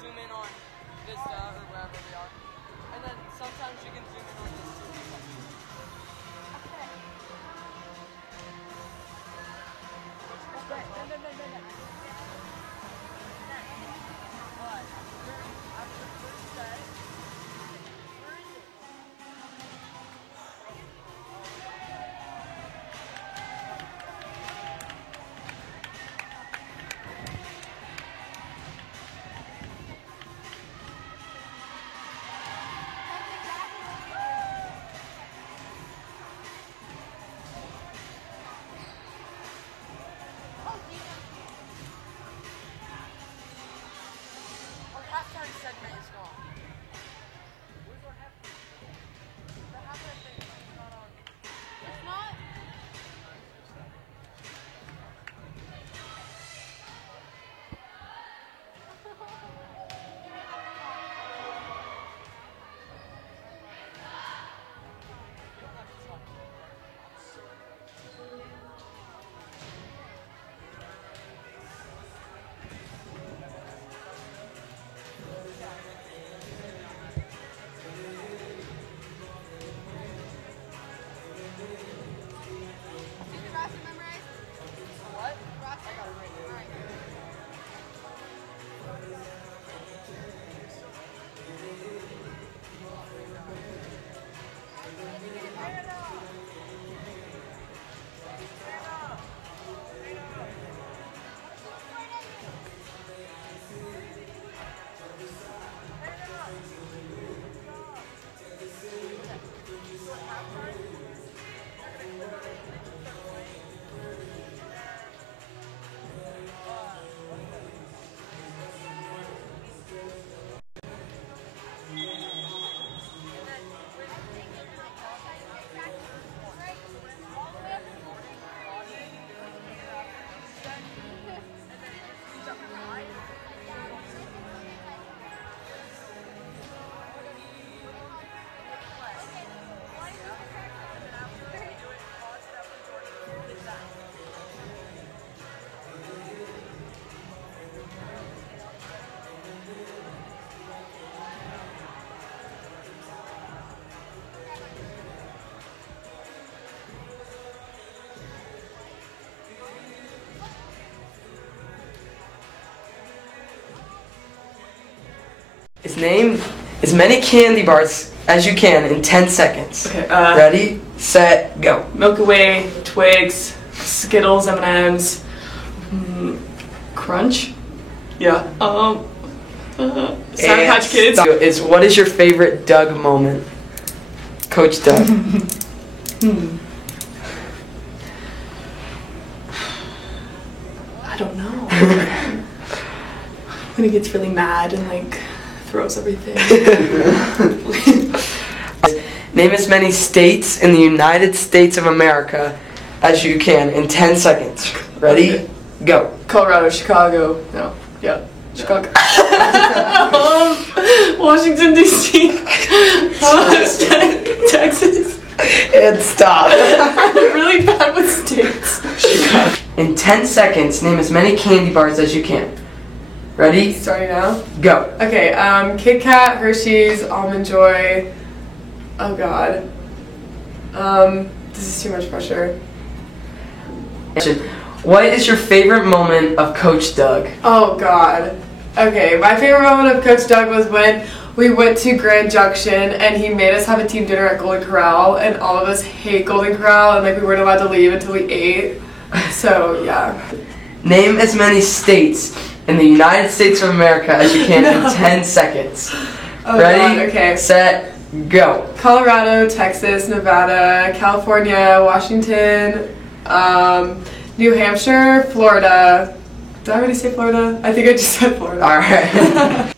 zoom in on Vista or wherever we are. And then sometimes you can zoom in on this too. Okay. No. What? After the first set, where is it? Our halftime segment is gone. Where's our halftime? The halftime thing is not on. It's not? What? I got it right here. Name as many candy bars as you can in 10 seconds. Okay, Ready, set, go. Milky Way, Twigs, Skittles, M&M's, Crunch. Yeah. Sour Patch Kids. What is your favorite Doug moment? Coach Doug. I don't know. When he gets really mad and like throws everything. Name as many states in the United States of America as you can in 10 seconds. Ready? Okay. Go. Colorado, Chicago. No. Yeah. Chicago. Washington D.C. Texas. And stop. I'm really bad with states. Chicago. In 10 seconds, name as many candy bars as you can. Ready? Starting now? Go. Okay, Kit Kat, Hershey's, Almond Joy. Oh god. This is too much pressure. What is your favorite moment of Coach Doug? Oh god. Okay, my favorite moment of Coach Doug was when we went to Grand Junction and he made us have a team dinner at Golden Corral, and all of us hate Golden Corral and like we weren't allowed to leave until we ate. So yeah. Name as many states in the United States of America as you can in 10 seconds. Oh Ready? god, okay. Set, go. Colorado, Texas, Nevada, California, Washington, New Hampshire, Florida. Did I already say Florida? I think I just said Florida. Alright.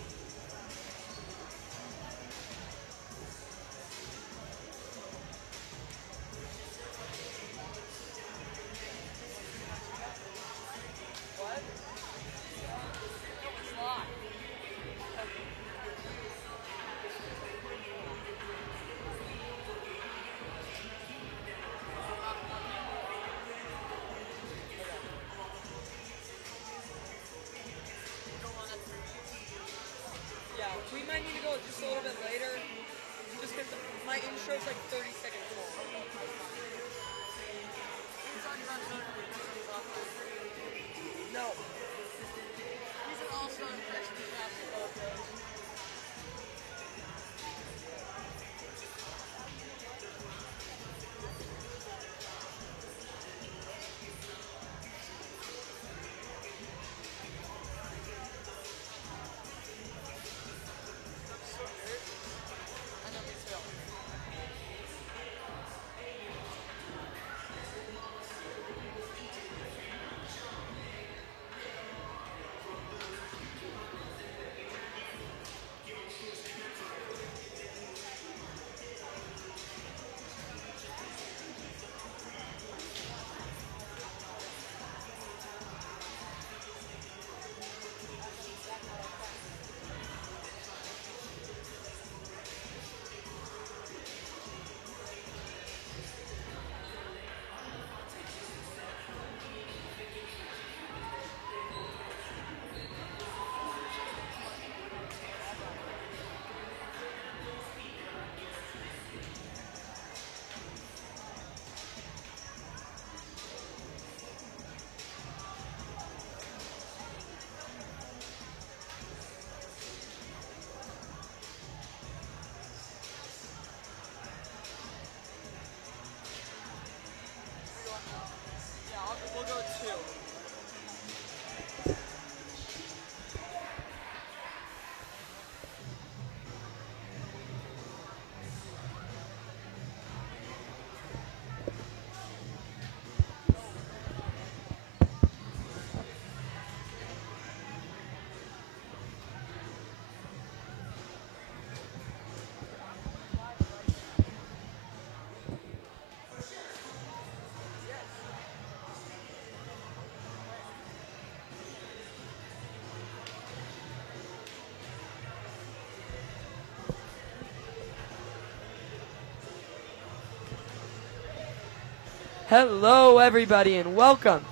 Hello, everybody, and welcome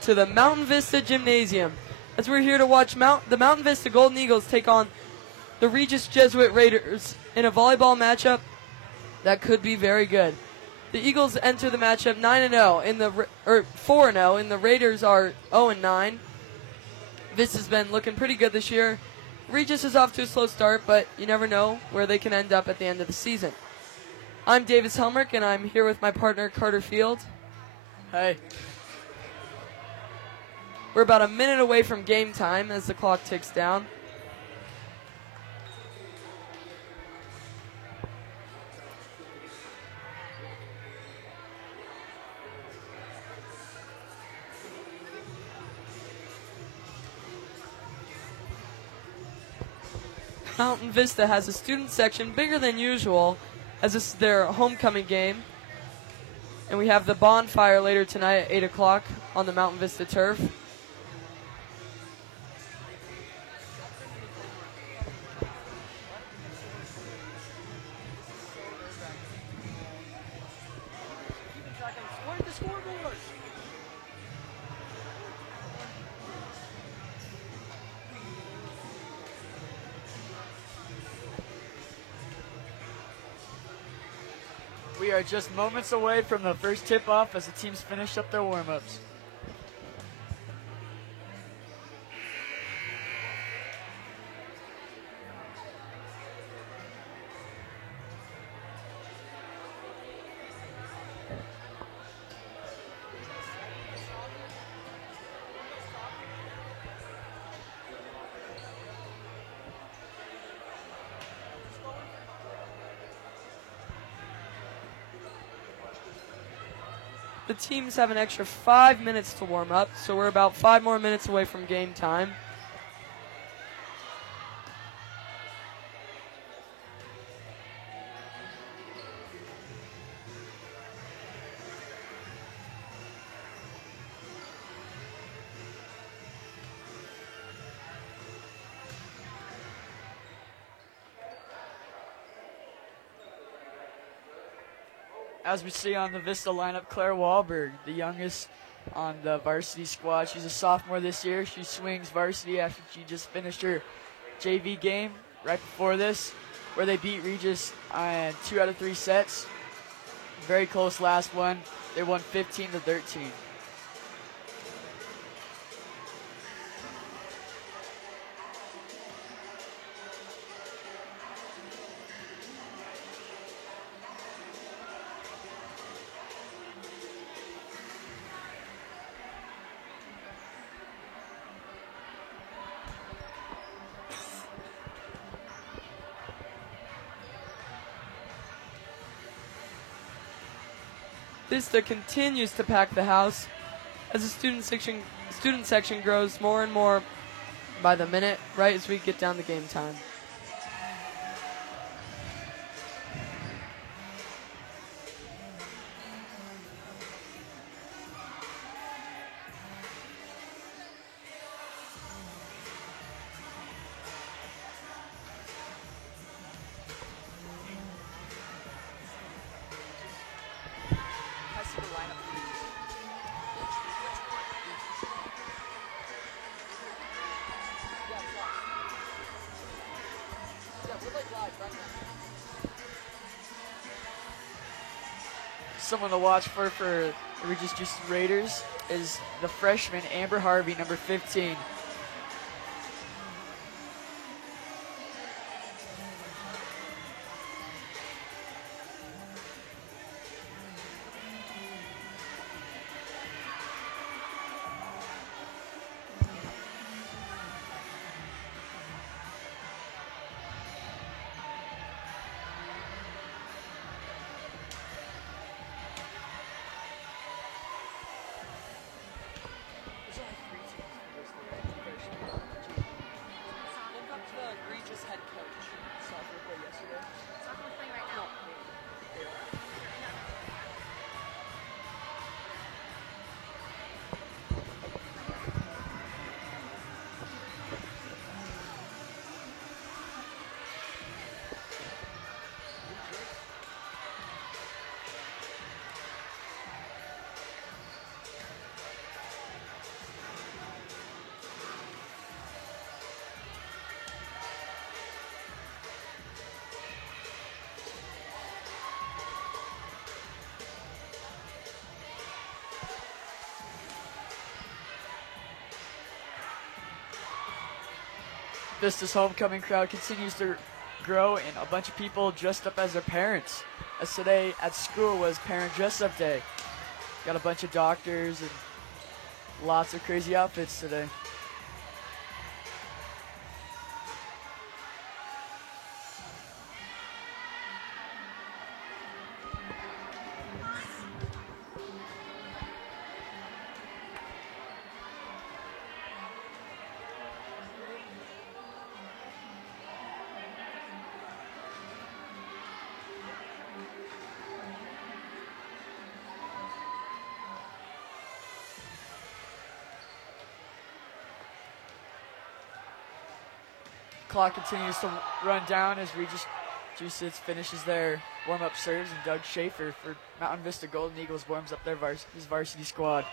to the Mountain Vista Gymnasium. As we're here to watch the Mountain Vista Golden Eagles take on the Regis Jesuit Raiders in a volleyball matchup that could be very good. The Eagles enter the matchup 9-0 in the 4-0, and the Raiders are 0-9. Vista's been looking pretty good this year. Regis is off to a slow start, but you never know where they can end up at the end of the season. I'm Davis Helmrich, and I'm here with my partner Carter Field. Hey. We're about a minute away from game time as the clock ticks down. Mountain Vista has a student section bigger than usual, as this is their homecoming game. And we have the bonfire later tonight at 8 o'clock on the Mountain Vista turf. Where's the scoreboard? We are just moments away from the first tip-off as the teams finish up their warm-ups. The teams have an extra 5 minutes to warm up, so we're about 5 more minutes away from game time. As we see on the Vista lineup, Claire Wahlberg, the youngest on the varsity squad. She's a sophomore this year. She swings varsity after she just finished her JV game right before this, where they beat Regis in 2 out of 3 sets. Very close last one. They won 15-13. Vista continues to pack the house as the student section grows more and more by the minute, right as we get down to game time. Someone to watch for the Regis Jesuit Raiders is the freshman Amber Harvey, number 15. Vista's homecoming crowd continues to grow, and a bunch of people dressed up as their parents. As today at school was Parent Dress Up Day. Got a bunch of doctors and lots of crazy outfits today. Clock continues to run down as Regis Juice finishes their warm-up serves, and Doug Schaefer for Mountain Vista Golden Eagles warms up his varsity squad.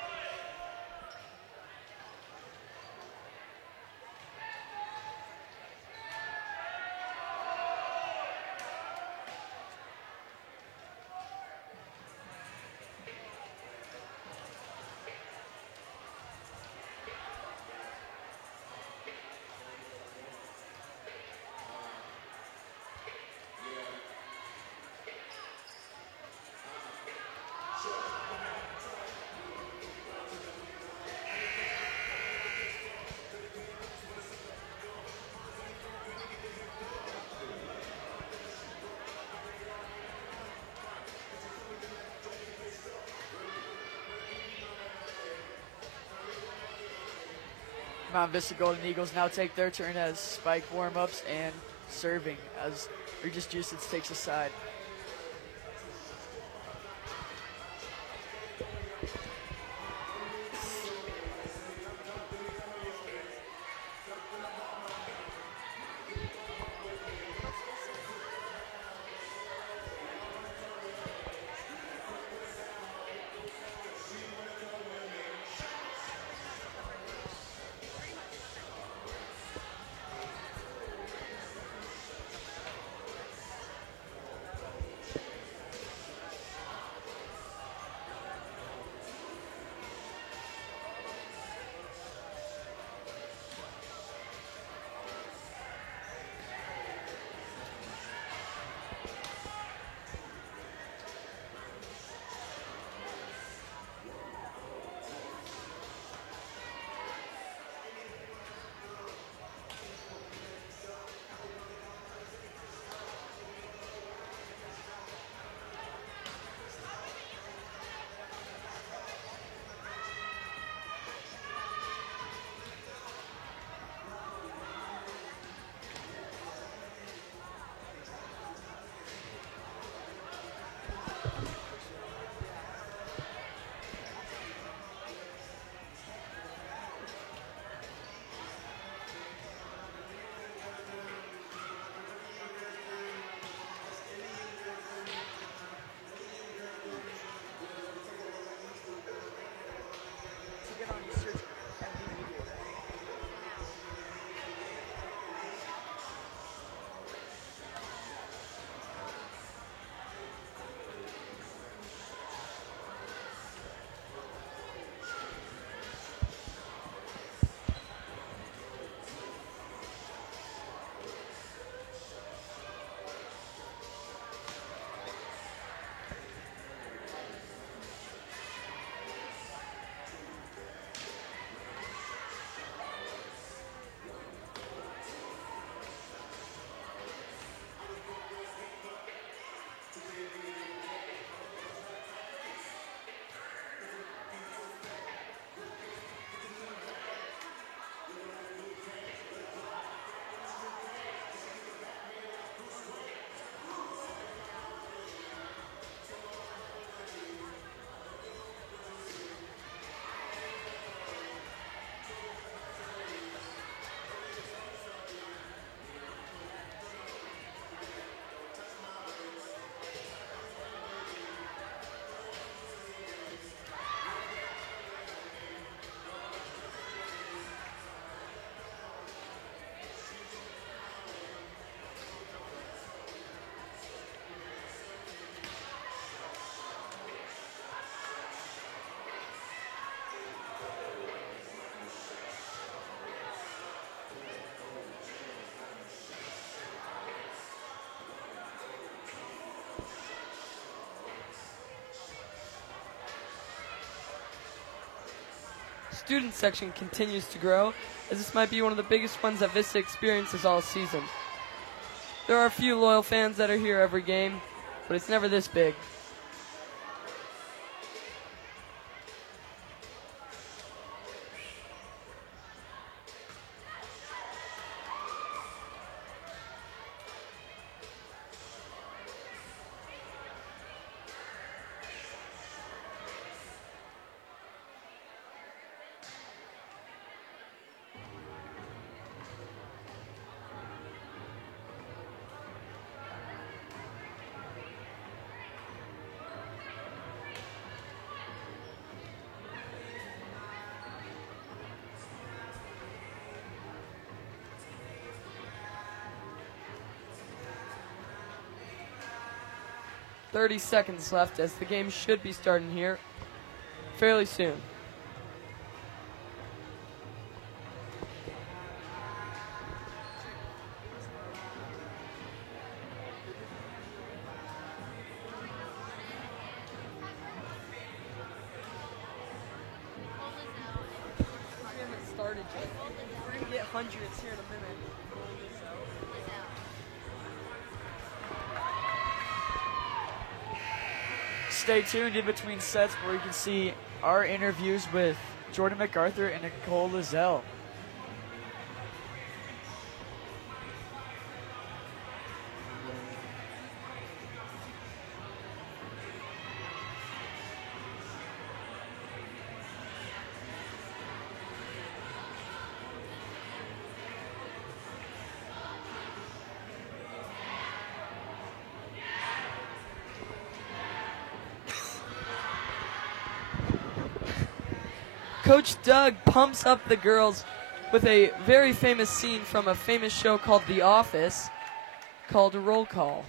Mount Vista Golden Eagles now take their turn as spike warm-ups and serving as Regis Juicits takes a side. student section continues to grow, as this might be one of the biggest ones that Vista experiences all season. There are a few loyal fans that are here every game, but it's never this big. "30 seconds left as the game should be starting here fairly soon. We haven't started yet. We're going to get hundreds here in a minute. Stay tuned in between sets where you can see our interviews with Jordan MacArthur and Nicole Lizelle. Coach Doug pumps up the girls with a very famous scene from a famous show called The Office, called Roll Call.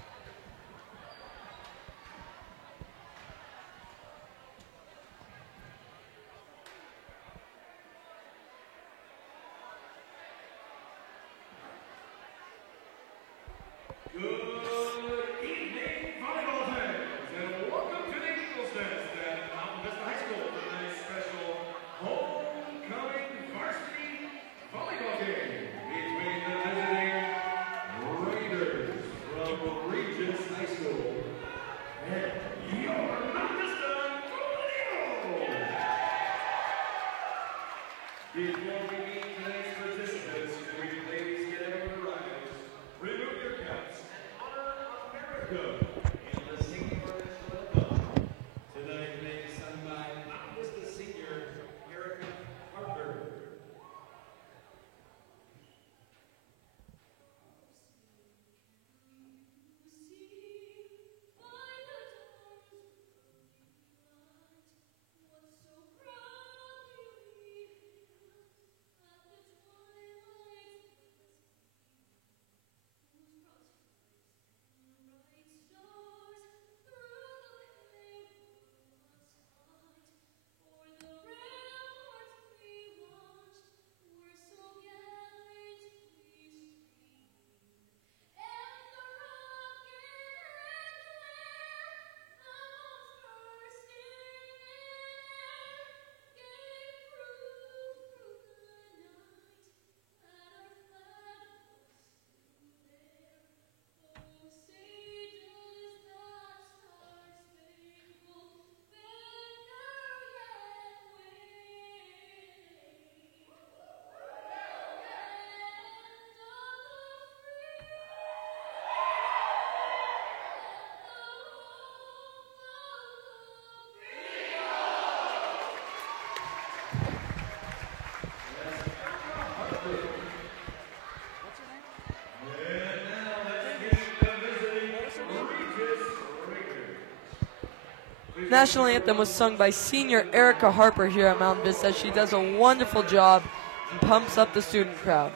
National Anthem was sung by senior Erica Harper here at Mountain Vista. She does a wonderful job and pumps up the student crowd.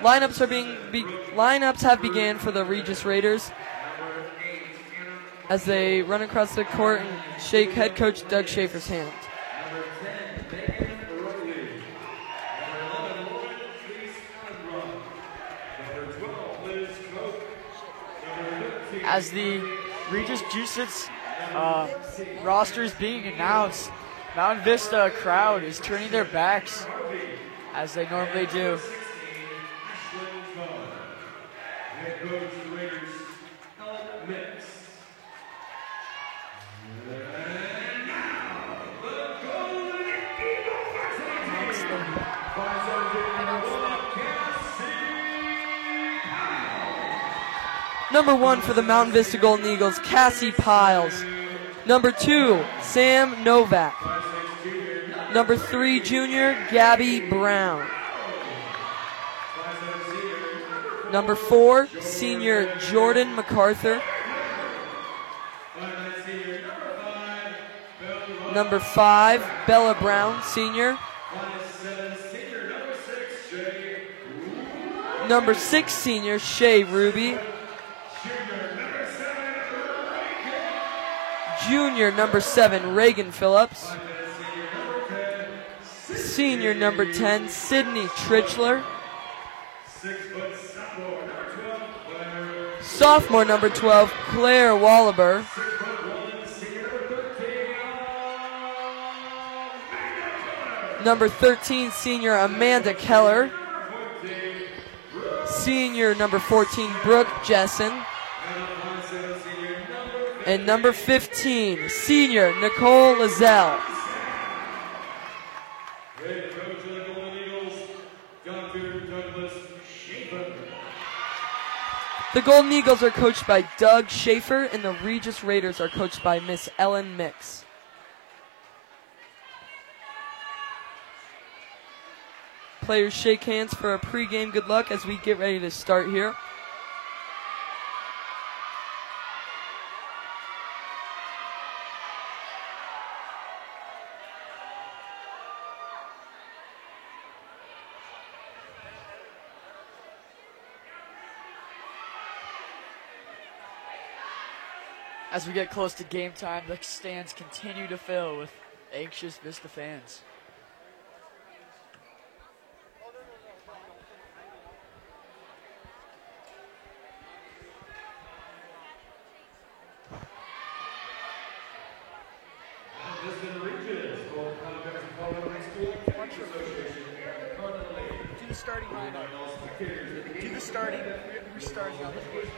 Lineups have began for the Regis Raiders as they run across the court and shake head coach Doug Schaefer's hand. As the Regis Juicets roster is being announced, Mountain Vista crowd is turning their backs as they normally do. Number 1 for the Mountain Vista Golden Eagles, Cassie Piles. Number 2, Sam Novak. Number 3, junior, Gabby Brown. Number 4, senior, Jordan MacArthur. Number 5, Bella Brown, senior. Number 6, senior, Shay Ruby. Junior, number 7, Reagan Phillips. Senior, number 10, Sydney Tritchler. Sophomore, number 12, Claire Wallaber. Number 13, senior, Amanda Keller. Senior, number 14, Brooke Jessen. And number 15, senior, Nicole Lazelle. The Golden Eagles are coached by Doug Schaefer, and the Regis Raiders are coached by Miss Ellen Mix. Players shake hands for a pregame good luck as we get ready to start here. As we get close to game time, the stands continue to fill with anxious Vista fans. Do the starting lineup. Do the starting. We're starting on the field.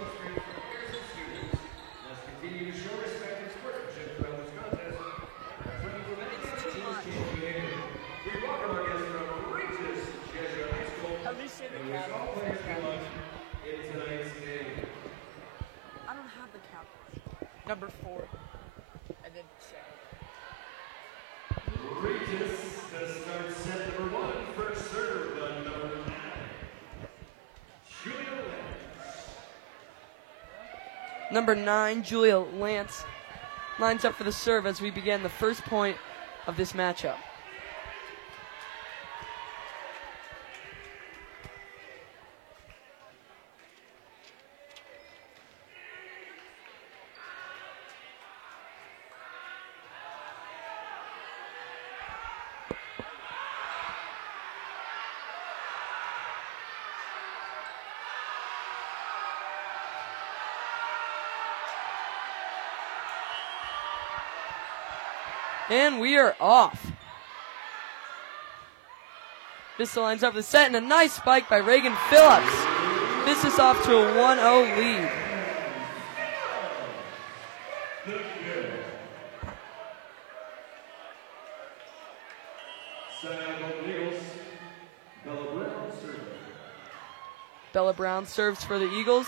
At least say the cap. I don't have the cap. Number 4. And then 7. Regis to start set number 1, first serve on number 9. Julia Lance. Number 9, Julia Lance, lines up for the serve as we begin the first point of this matchup. And we are off. Vista lines up for the set, and a nice spike by Reagan Phillips. Vista's off to a 1-0 lead. Bella Brown serves for the Eagles.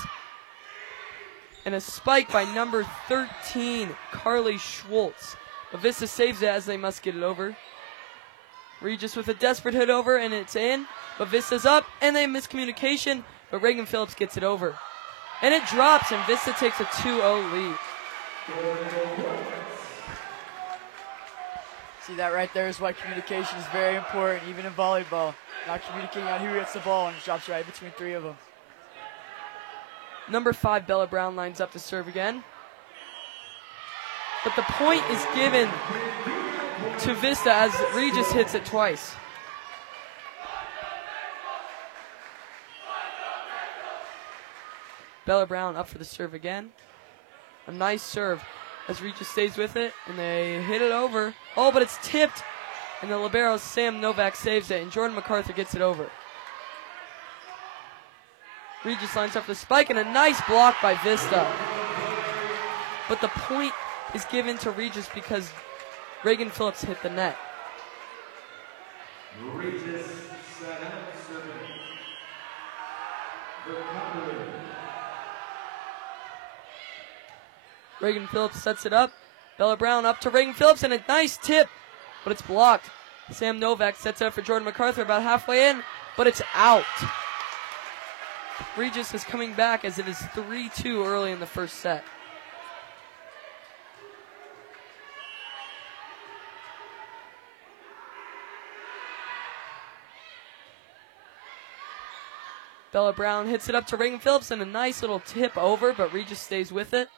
And a spike by number 13, Carly Schwartz. But Vista saves it as they must get it over. Regis with a desperate hit over, and it's in. But Vista's up, and they miss communication. But Reagan Phillips gets it over. And it drops, and Vista takes a 2-0 lead. See, that right there is why communication is very important, even in volleyball. Not communicating on who gets the ball, and it drops right between 3 of them. Number 5, Bella Brown, lines up to serve again. But the point is given to Vista as Regis hits it twice. Bella Brown up for the serve again. A nice serve as Regis stays with it, and they hit it over. Oh, but it's tipped, and the libero Sam Novak saves it, and Jordan MacArthur gets it over. Regis lines up the spike, and a nice block by Vista. But the point is given to Regis because Reagan Phillips hit the net. Regis sat out serving. The Copperman. Reagan Phillips sets it up. Bella Brown up to Reagan Phillips, and a nice tip, but it's blocked. Sam Novak sets it up for Jordan MacArthur about halfway in, but it's out. Regis is coming back as it is 3-2 early in the first set. Bella Brown hits it up to Reagan Phillips, and a nice little tip over, but Regis stays with it.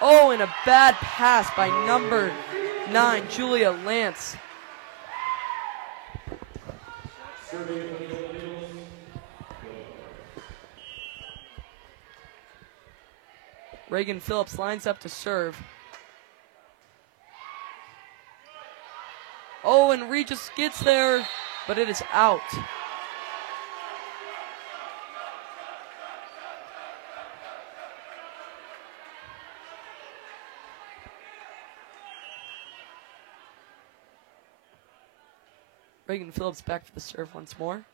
Oh, and a bad pass by number 9, Julia Lance. Reagan Phillips lines up to serve. Oh, and Regis gets there, but it is out. Reagan Phillips back for the serve once more.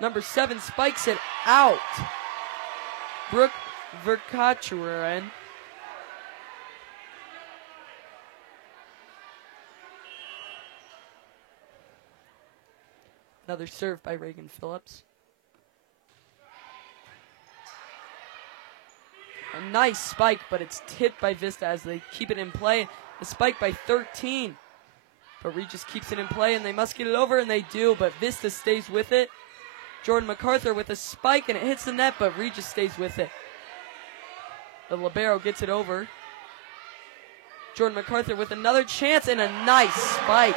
Number 7 spikes it out. Brooke Verkachuren. Another serve by Reagan Phillips. A nice spike, but it's tipped by Vista as they keep it in play. The spike by 13. But Regis keeps it in play, and they must get it over, and they do, but Vista stays with it. Jordan MacArthur with a spike, and it hits the net, but Regis stays with it. The libero gets it over. Jordan MacArthur with another chance, and a nice spike.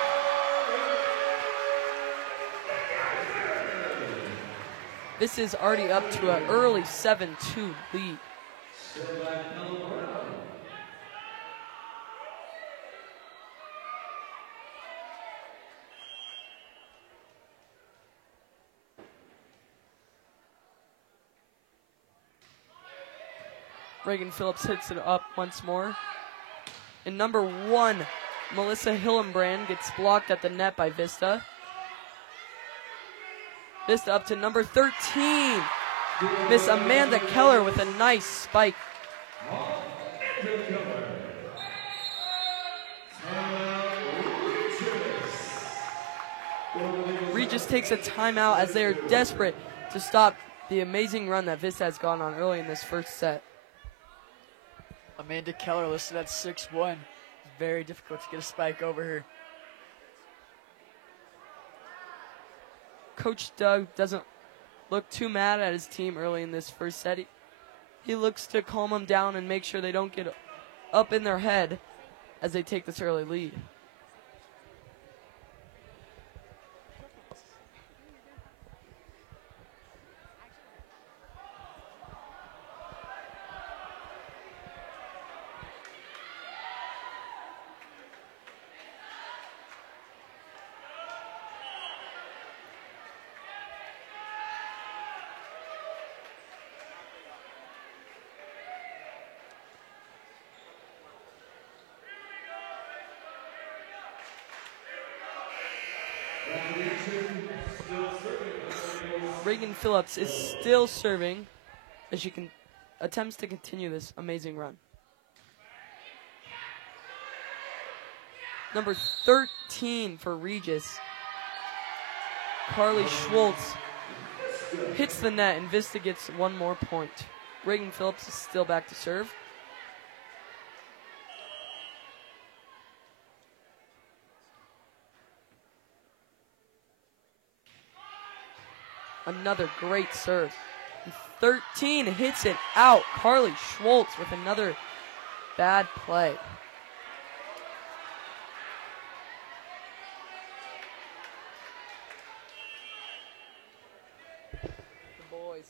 This is already up to an early 7-2 lead. Reagan Phillips hits it up once more. And number 1, Melissa Hillenbrand gets blocked at the net by Vista. Vista up to number 13. Miss Amanda Keller with a nice spike. Regis takes a timeout as they are desperate to stop the amazing run that Vista has gone on early in this first set. Amanda Keller listed at 6'1". Very difficult to get a spike over her. Coach Doug doesn't look too mad at his team early in this first set. He looks to calm them down and make sure they don't get up in their head as they take this early lead. Reagan Phillips is still serving as she attempts to continue this amazing run. Number 13 for Regis, Carly Schwartz, hits the net, and Vista gets one more point. Reagan Phillips is still back to serve. Another great serve. 13 hits it out. Carly Schwartz with another bad play. The boys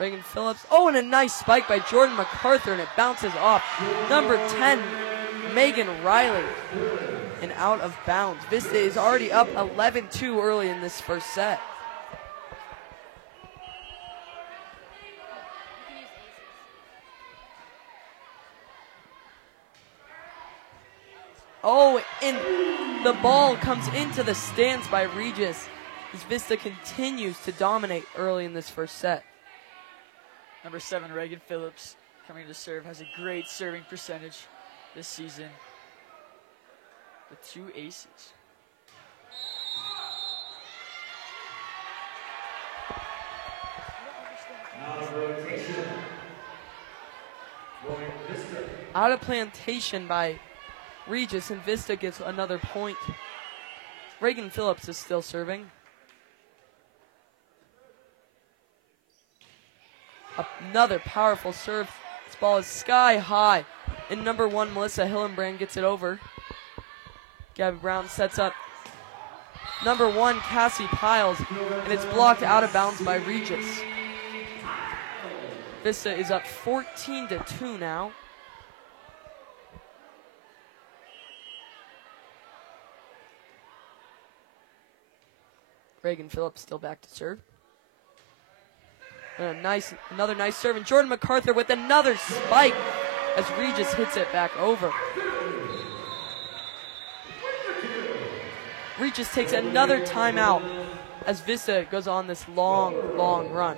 Reagan Phillips. Oh, and a nice spike by Jordan MacArthur, and it bounces off number 10, Megan Riley, and out of bounds. Vista is already up 11-2 early in this first set. Oh, and the ball comes into the stands by Regis as Vista continues to dominate early in this first set. Number 7, Reagan Phillips, coming to serve, has a great serving percentage this season with 2 aces. Out of plantation by Regis, and Vista gets another point. Reagan Phillips is still serving. Another powerful serve. This ball is sky high. And number 1, Melissa Hillenbrand gets it over. Gabby Brown sets up number 1, Cassie Piles, and it's blocked out of bounds by Regis. Vista is up 14-2 now. Reagan Phillips still back to serve. And another nice serve. And Jordan MacArthur with another spike as Regis hits it back over. Regis takes another timeout as Vista goes on this long, long run.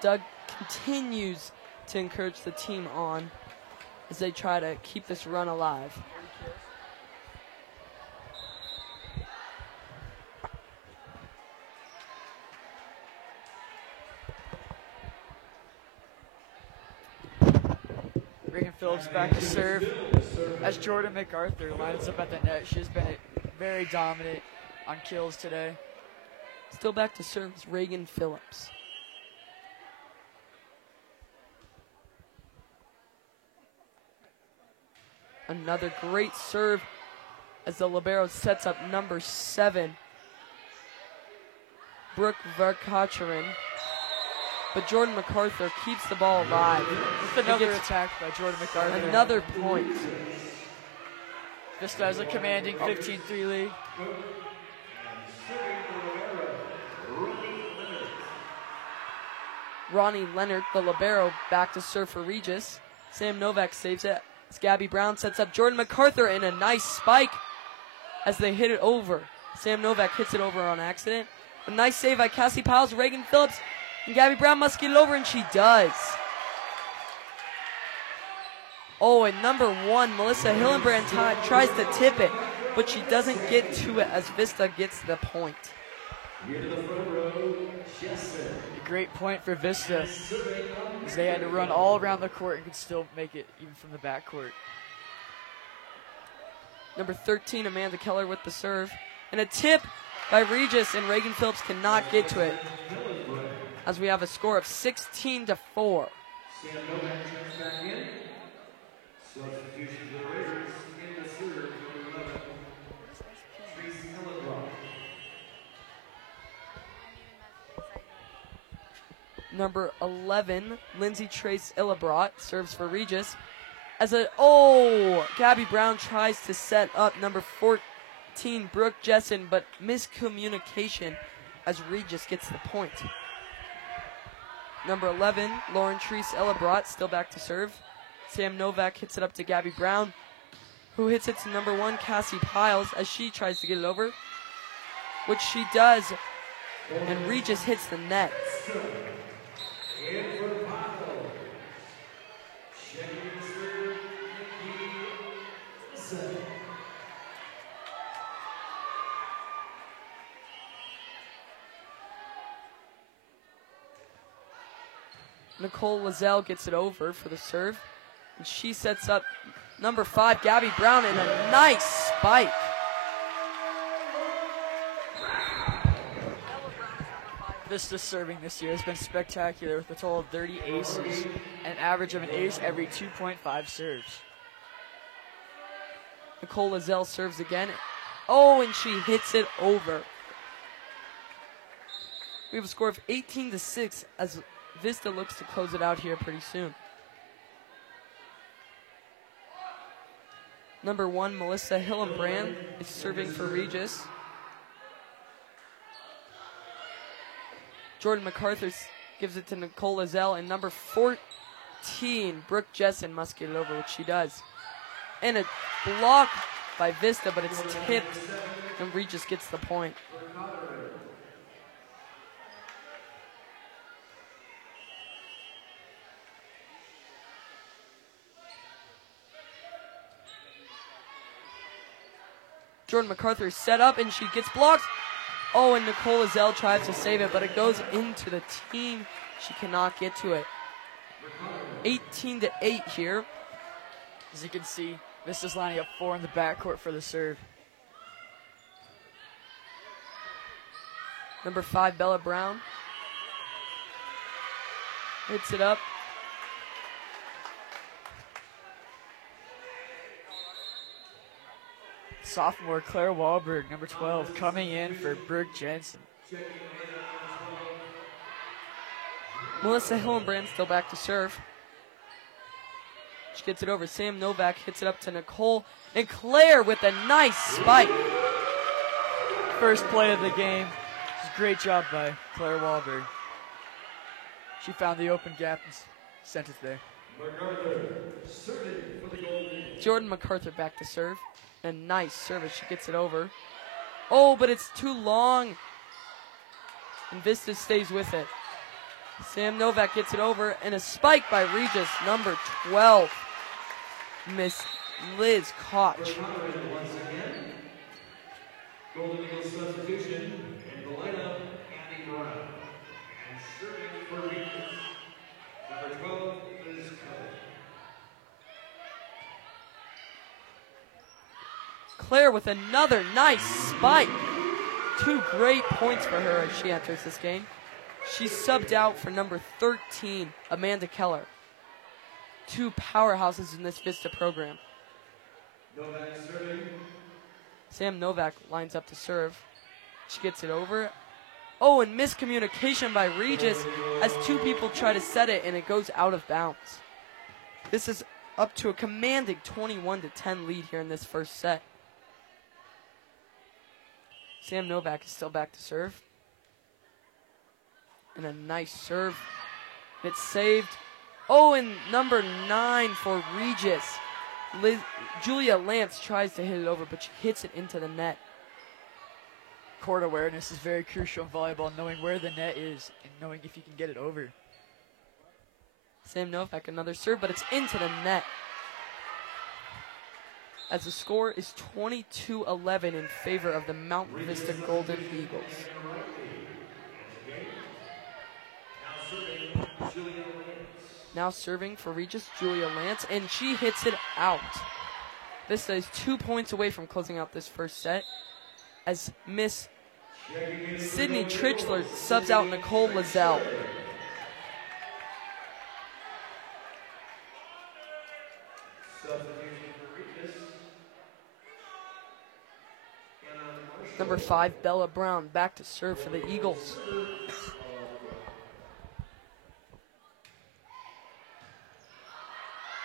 Doug continues to encourage the team on as they try to keep this run alive. Reagan Phillips back to serve as Jordan MacArthur lines up at the net. She's been very dominant on kills today. Still back to serve is Reagan Phillips. Another great serve as the libero sets up number 7, Brooke Verkacherin. But Jordan MacArthur keeps the ball alive. With another attack by Jordan MacArthur. Another point. Vista has a commanding 15-3 lead. Ronnie Leonard, the libero, back to serve for Regis. Sam Novak saves it. As Gabby Brown sets up Jordan MacArthur in a nice spike as they hit it over. Sam Novak hits it over on accident. A nice save by Cassie Piles, Reagan Phillips, and Gabby Brown must get it over, and she does. Oh, and number 1, Melissa Hillenbrand tries to tip it, but she doesn't get to it as Vista gets the point. A great point for Vista, as they had to run all around the court and could still make it even from the backcourt. Number 13, Amanda Keller with the serve. And a tip by Regis, and Reagan Phillips cannot get to it, as we have a score of 16-4. Number 11, Lindsay Trace Illebrat serves for Regis. Gabby Brown tries to set up number 14, Brooke Jessen, but miscommunication as Regis gets the point. Number 11, Lauren Treese Illebrat still back to serve. Sam Novak hits it up to Gabby Brown, who hits it to number 1, Cassie Piles, as she tries to get it over, which she does, and Regis hits the net. Nicole Lazelle gets it over for the serve. And she sets up number 5, Gabby Brown, and a nice spike. Vista's serving this year has been spectacular with a total of 30 aces, an average of an ace every 2.5 serves. Nicole Lazelle serves again. Oh, and she hits it over. We have a score of 18-6 as Vista looks to close it out here pretty soon. Number 1, Melissa Hillenbrand is serving for Regis. Jordan MacArthur gives it to Nicole Lazelle, and number 14, Brooke Jessen, must get it over, which she does. And a block by Vista, but it's tipped, and Regis gets the point. Jordan MacArthur set up, and she gets blocked. Oh, and Nicole Lazelle tries to save it, but it goes into the team. She cannot get to it. 18-8 here. As you can see, Vista's lining up 4 in the backcourt for the serve. Number 5, Bella Brown. Hits it up. Sophomore Claire Wahlberg, number 12, coming in for Brooke Jensen. Melissa Hillenbrand still back to serve. She gets it over. Sam Novak hits it up to Nicole. And Claire with a nice spike. First play of the game. Great job by Claire Wahlberg. She found the open gap and sent it there. Jordan MacArthur back to serve. A nice service. She gets it over. Oh, but it's too long. And Vista stays with it. Sam Novak gets it over. And a spike by Regis, number 12. Miss Liz Koch. Golden Eagles substitution in the lineup, Andy Brown. And serving for Regis, number 12, Liz Koch. Claire with another nice spike. 2 great points for her as she enters this game. She's subbed out for number 13, Amanda Keller. 2 powerhouses in this Vista program. Novak serving. Sam Novak lines up to serve. She gets it over. Oh, and miscommunication by Regis as 2 people try to set it, and it goes out of bounds. This is up to a commanding 21-10 lead here in this first set. Sam Novak is still back to serve. And a nice serve. It's saved. Oh, and number 9 for Regis. Julia Lance tries to hit it over, but she hits it into the net. Court awareness is very crucial in volleyball, knowing where the net is and knowing if you can get it over. Sam Novak, another serve, but it's into the net. As the score is 22-11 in favor of the Mount Vista Golden Eagles. Now serving for Regis, Julia Lance, and she hits it out. Vista is 2 points away from closing out this first set as Miss Sydney Tritchler subs out Nicole Lazelle. Number 5, Bella Brown, back to serve for the Eagles.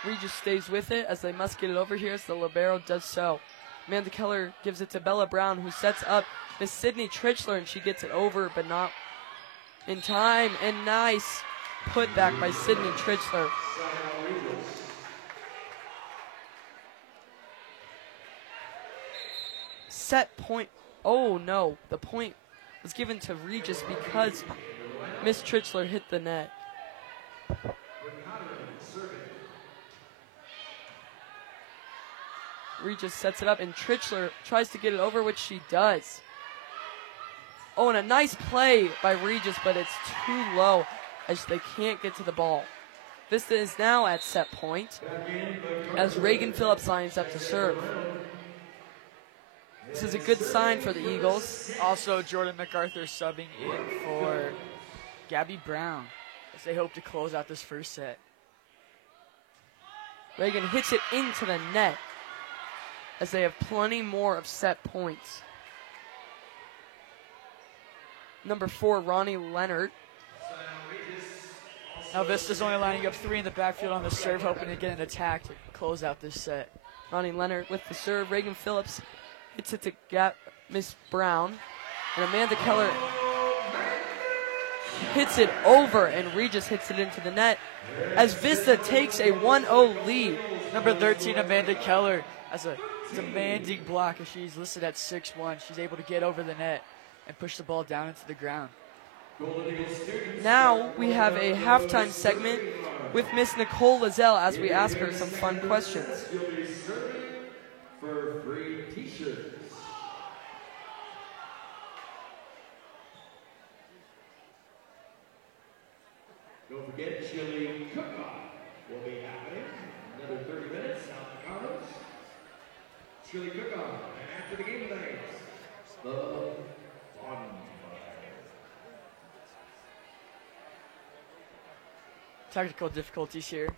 Regis stays with it as they must get it over here as the libero does so. Amanda Keller gives it to Bella Brown, who sets up Miss Sydney Tritchler, and she gets it over, but not in time. And nice put back by Sydney Tritchler. Set point. Oh no, the point was given to Regis because Miss Tritchler hit the net. Regis sets it up, and Tritchler tries to get it over, which she does. Oh, and a nice play by Regis, but it's too low. as they can't get to the ball. Vista is now at set point as Reagan Phillips lines up to serve. This is a good sign for the Eagles. Also, Jordan MacArthur subbing in for Gabby Brown as they hope to close out this first set. Reagan hits it into the net as they have plenty more of set points. Number 4, Ronnie Leonard. Now Vista's only lining up 3 in the backfield on the serve, hoping to get an attack to close out this set. Ronnie Leonard with the serve. Reagan Phillips hits it to Miss Brown. And Amanda Keller hits it over, and Regis hits it into the net as Vista takes a 1-0 lead. Number 13, Amanda Keller, has a demanding block as she's listed at 6'1". She's able to get over the net and push the ball down into the ground. Now we have a halftime segment with Miss Nicole Lazelle as we ask her some fun questions. She'll be serving for free t-shirts. Don't forget, chili cook-off will be happening. Another 30 minutes out the counters. Chili cook-off, and after the game tonight, the bonfire. Technical difficulties here.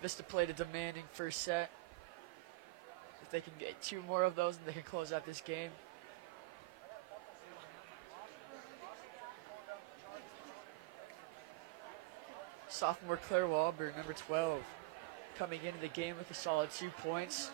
Vista played a demanding first set. If they can get 2 more of those, then they can close out this game. Sophomore Claire Wahlberg, number 12, coming into the game with a solid 2 points.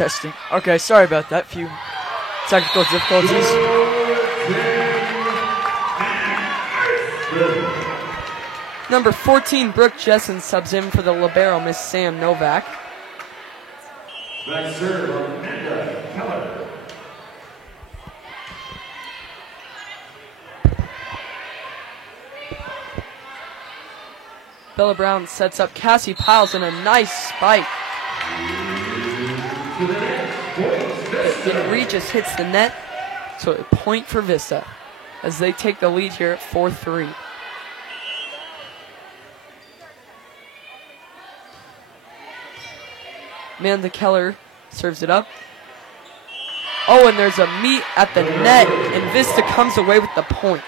Testing. Okay, sorry about that. Few technical difficulties. Number 14, Brooke Jessen subs in for the libero, Miss Sam Novak. Back serve, Amanda Keller. Bella Brown sets up Cassie Piles in a nice spike. And Regis hits the net, so a point for Vista as they take the lead here at 4-3. Amanda Keller serves it up. Oh, and there's a meet at the net, and Vista comes away with the point.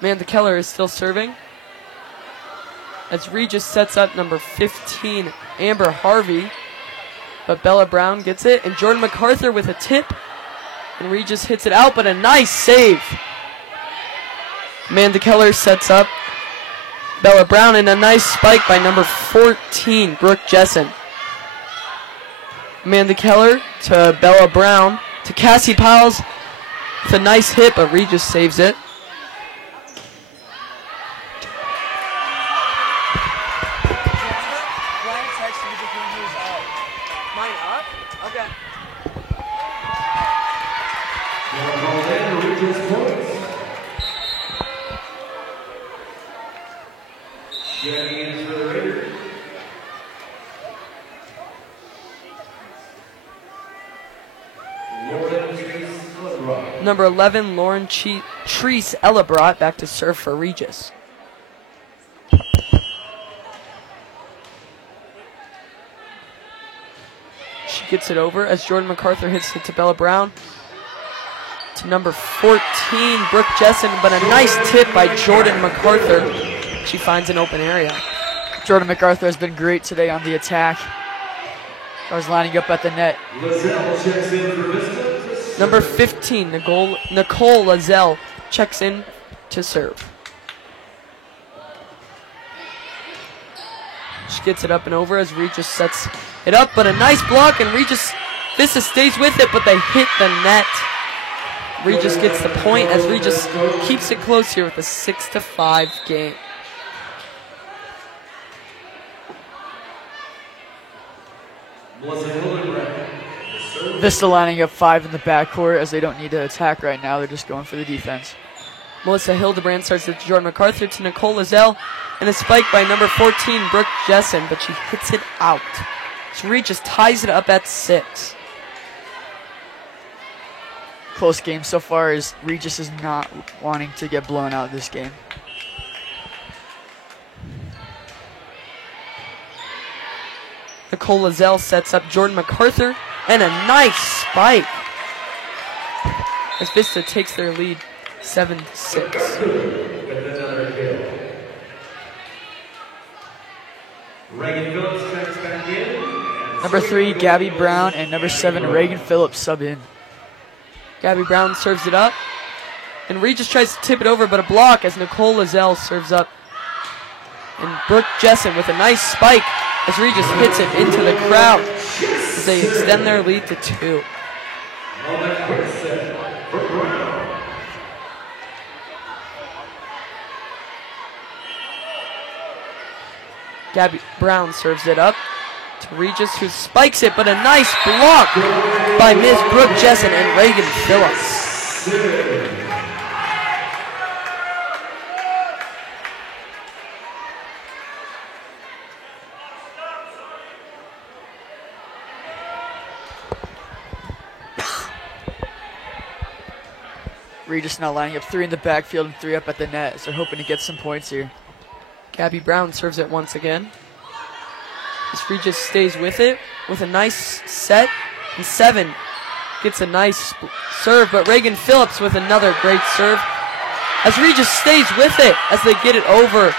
Amanda Keller is still serving as Regis sets up number 15, Amber Harvey. But Bella Brown gets it, and Jordan MacArthur with a tip. And Regis hits it out, but a nice save. Amanda Keller sets up Bella Brown, and a nice spike by number 14, Brooke Jessen. Amanda Keller to Bella Brown to Cassie Piles with a nice hit, but Regis saves it. Number 11, Lauren Treese Ellabrat back to serve for Regis. She gets it over as Jordan MacArthur hits it to Bella Brown. To number 14, Brooke Jessen, but a nice tip by Jordan MacArthur. She finds an open area. Jordan MacArthur has been great today on the attack. I was lining up at the net. Number 15, Nicole Lazelle checks in to serve. She gets it up and over as Regis sets it up, but a nice block, and Vista stays with it, but they hit the net. Regis gets the point as Regis keeps it close here with a 6-5 game. Vista lining up 5 in the backcourt as they don't need to attack right now. They're just going for the defense. Melissa Hildebrand starts it to Jordan MacArthur to Nicole Lazelle, and a spike by number 14, Brooke Jessen, but she hits it out. So Regis ties it up at 6. Close game so far as Regis is not wanting to get blown out this game. Nicole Lazelle sets up Jordan MacArthur, and a nice spike as Vista takes their lead 7-6. Number 3, Gabby Brown, and number 7, Reagan Phillips sub in. Gabby Brown serves it up, and Regis tries to tip it over, but a block as Nicole Lazelle serves up. And Brooke Jessen with a nice spike as Regis hits it into the crowd as they extend their lead to 2. Gabby Brown serves it up to Regis, who spikes it, but a nice block by Ms. Brooke Jessen and Reagan Phillips. Regis now lining up 3 in the backfield and 3 up at the net, so they're hoping to get some points here. Gabby Brown serves it once again. As Regis stays with it with a nice set, and 7 gets a nice serve, but Reagan Phillips with another great serve as Regis stays with it as they get it over.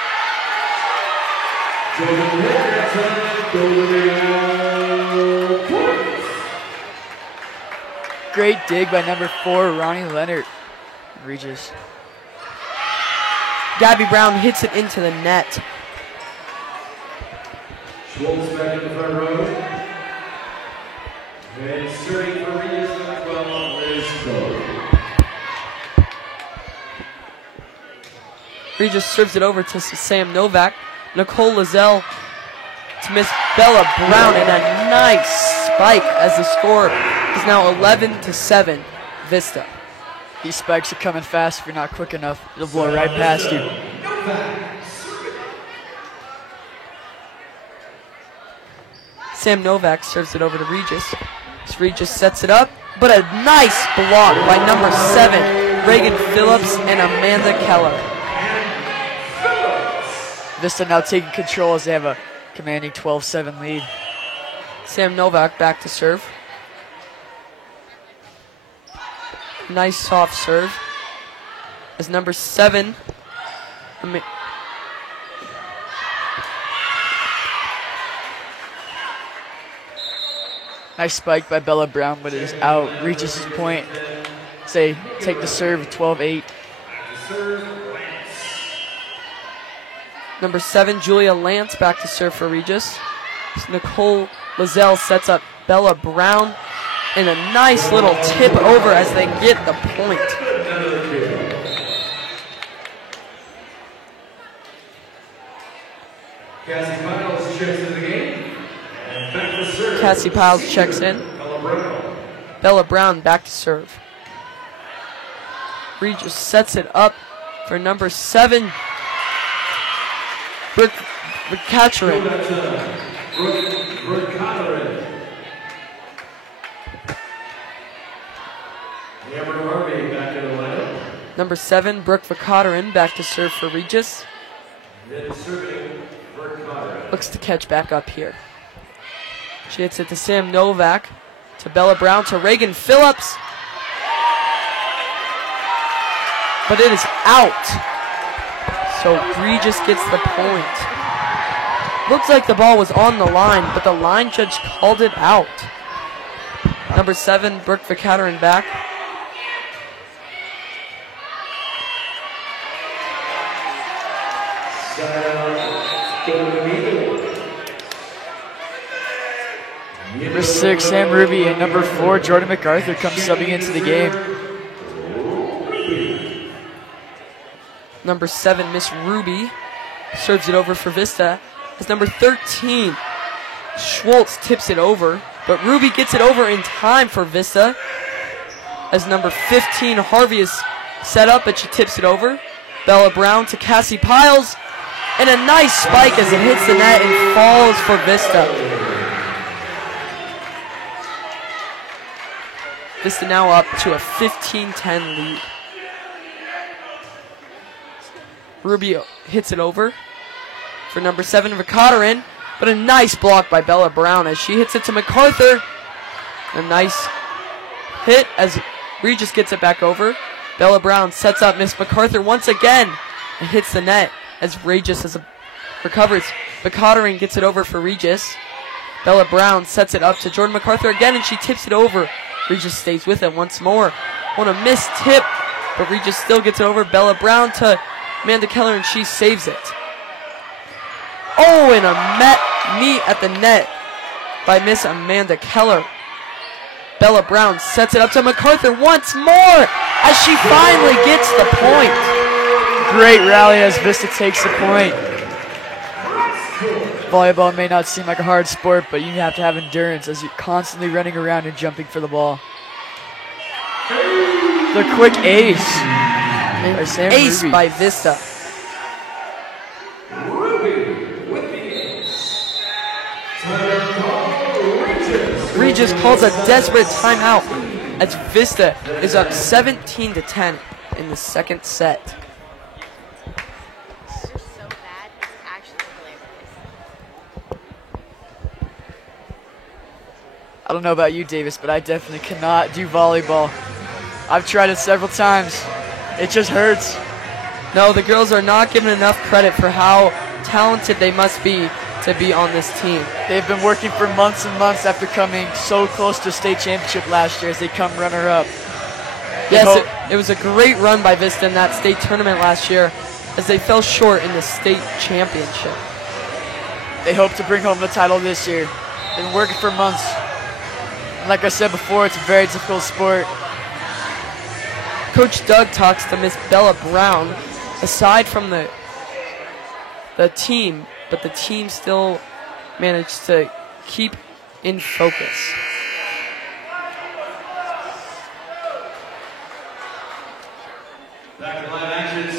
Great dig by number 4, Ronnie Leonard. Regis. Gabby Brown hits it into the net. Schwartz back in the front row. And serving for Regis number 12, Liz Cole. Regis serves it over to Sam Novak. Nicole Lizelle to Miss Bella Brown, and a nice spike as the score is now 11-7 Vista. These spikes are coming fast if you're not quick enough. It'll blow right past you. Sam Novak serves it over to Regis. Regis sets it up, but a nice block by number 7, Reagan Phillips and Amanda Keller. Vista now taking control as they have a commanding 12-7 lead. Sam Novak back to serve. Nice soft serve. As number 7, nice spike by Bella Brown, but it is out. Regis' point. Say, take the serve, 12-8. number 7, Julia Lance back to serve for Regis. Nicole Lizelle sets up Bella Brown. And a nice little tip over as they get the point. Cassie Piles checks in the game. And back to serve. Cassie Piles checks in. Bella Brown. Bella Brown back to serve. Regis sets it up for number 7, Brooke Catcherin. Brooke Catcherin. Amber Harvey back in the lineup. Number 7, Brooke Vakatarin back to serve for Regis. Then serving Brooke Catcherin. Looks to catch back up here. She hits it to Sam Novak, to Bella Brown, to Reagan Phillips. But it is out. So Regis gets the point. Looks like the ball was on the line, but the line judge called it out. Number 7, Brooke Vakatarin back. Number 6, Sam Ruby, and number 4, Jordan MacArthur comes subbing into the game. Number 7, Miss Ruby, serves it over for Vista. As number 13, Schwartz tips it over, but Ruby gets it over in time for Vista. As number 15, Harvey is set up, but she tips it over. Bella Brown to Cassie Piles, and a nice spike as it hits the net and falls for Vista. Vista now up to a 15-10 lead. Rubio hits it over for number 7, Vakatarin, but a nice block by Bella Brown as she hits it to MacArthur. A nice hit as Regis gets it back over. Bella Brown sets up Miss MacArthur once again and hits the net as Regis recovers. Vakatarin gets it over for Regis. Bella Brown sets it up to Jordan MacArthur again, and she tips it over. Regis stays with it once more. On a missed tip, but Regis still gets it over. Bella Brown to Amanda Keller, and she saves it. Oh, and a meet at the net by Miss Amanda Keller. Bella Brown sets it up to MacArthur once more as she finally gets the point. Great rally as Vista takes the point. Volleyball may not seem like a hard sport, but you have to have endurance as you're constantly running around and jumping for the ball. The quick ace. By Sam Ace Ruby. by Vista. Regis calls a desperate timeout as Vista is up 17-10 in the second set. So bad, it's actually hilarious. I don't know about you, Davis, but I definitely cannot do volleyball. I've tried it several times. It just hurts. No, the girls are not given enough credit for how talented they must be to be on this team. They've been working for months and months after coming so close to state championship last year as they come runner-up. Yes, it was a great run by Vista in that state tournament last year. as they fell short in the state championship. They hope to bring home the title this year. They've been working for months. And like I said before, it's a very difficult sport. Coach Doug talks to Miss Bella Brown aside from the team, but the team still managed to keep in focus.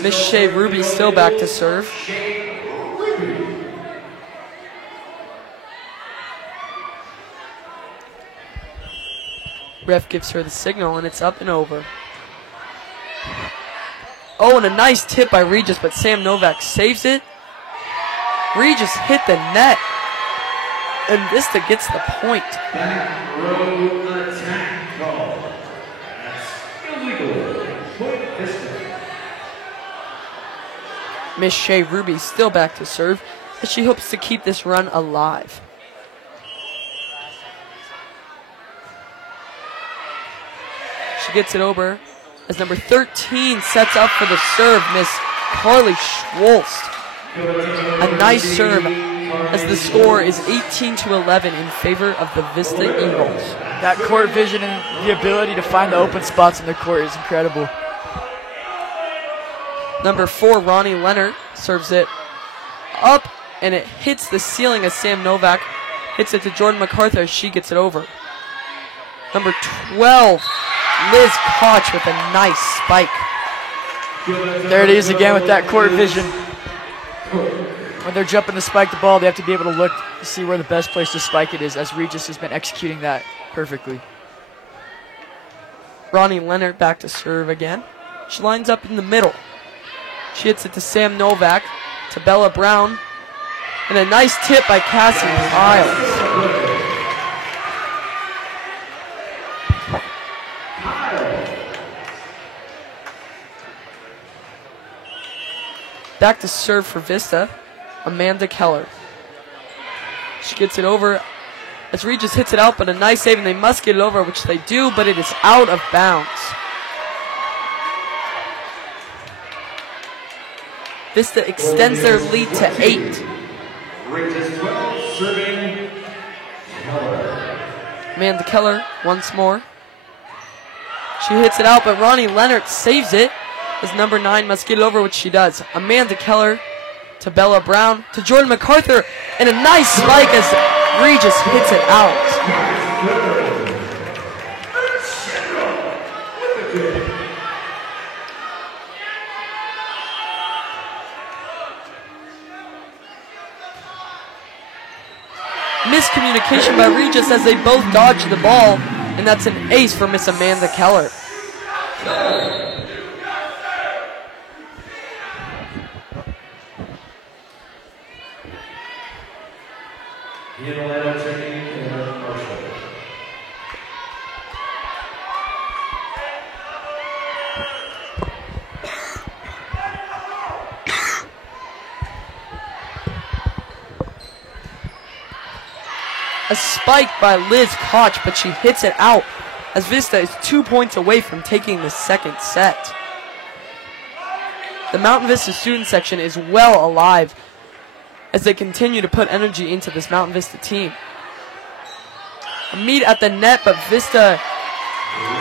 Miss Shea Ruby still back to serve. Ref gives her the signal, and it's up and over. Oh, and a nice tip by Regis, but Sam Novak saves it. Regis hit the net, and Vista gets the point. Back row attack call. That's illegal. Point Vista. Miss Shea Ruby still back to serve, as she hopes to keep this run alive. She gets it over as number 13 sets up for the serve, Miss Carly Schwolst. A nice serve as the score is 18-11 in favor of the Vista Eagles. That court vision and the ability to find the open spots in the court is incredible. Number 4, Ronnie Leonard, serves it up, and it hits the ceiling as Sam Novak hits it to Jordan MacArthur as she gets it over. Number 12, Liz Koch with a nice spike. There it is again with that court vision. When they're jumping to spike the ball, they have to be able to look to see where the best place to spike it is, as Regis has been executing that perfectly. Ronnie Leonard back to serve again. She lines up in the middle. She hits it to Sam Novak, to Bella Brown, and a nice tip by Cassie Miles. Back to serve for Vista, Amanda Keller. She gets it over as Regis hits it out, but a nice save, and they must get it over, which they do, but it is out of bounds. Vista extends their lead to 8. Regis 12 serving Keller. Amanda Keller once more. She hits it out, but Ronnie Leonard saves it as number 9 must get it over, which she does. Amanda Keller to Bella Brown to Jordan MacArthur, and a nice spike as Regis hits it out. Miscommunication by Regis as they both dodge the ball, and that's an ace for Miss Amanda Keller. In Atlanta, taking Taylor Marshall. A spike by Liz Koch, but she hits it out as Vista is 2 points away from taking the second set. The Mountain Vista student section is well alive as they continue to put energy into this Mountain Vista team. A meet at the net, but Vista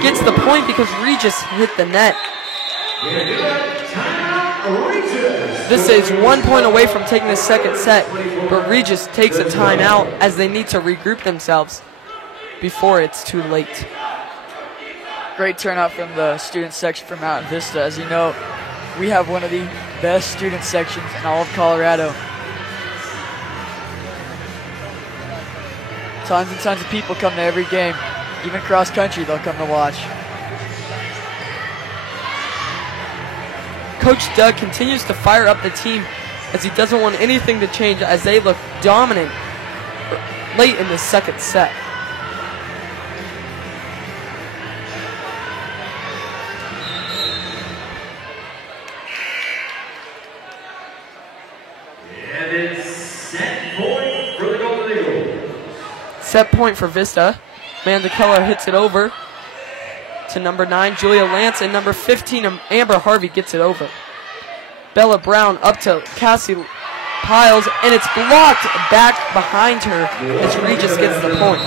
gets the point because Regis hit the net. Vista is 1 point away from taking the second set, but Regis takes a timeout as they need to regroup themselves before it's too late. Great turnout from the student section for Mountain Vista. As you know, we have one of the best student sections in all of Colorado. Tons and tons of people come to every game. Even cross country, they'll come to watch. Coach Doug continues to fire up the team as he doesn't want anything to change as they look dominant late in the second set. And it's set point for the Golden Eagles. Set point for Vista. Amanda Keller hits it over to number 9, Julia Lance, and number 15, Amber Harvey gets it over. Bella Brown up to Cassie Piles, and it's blocked back behind her as Regis gets the point.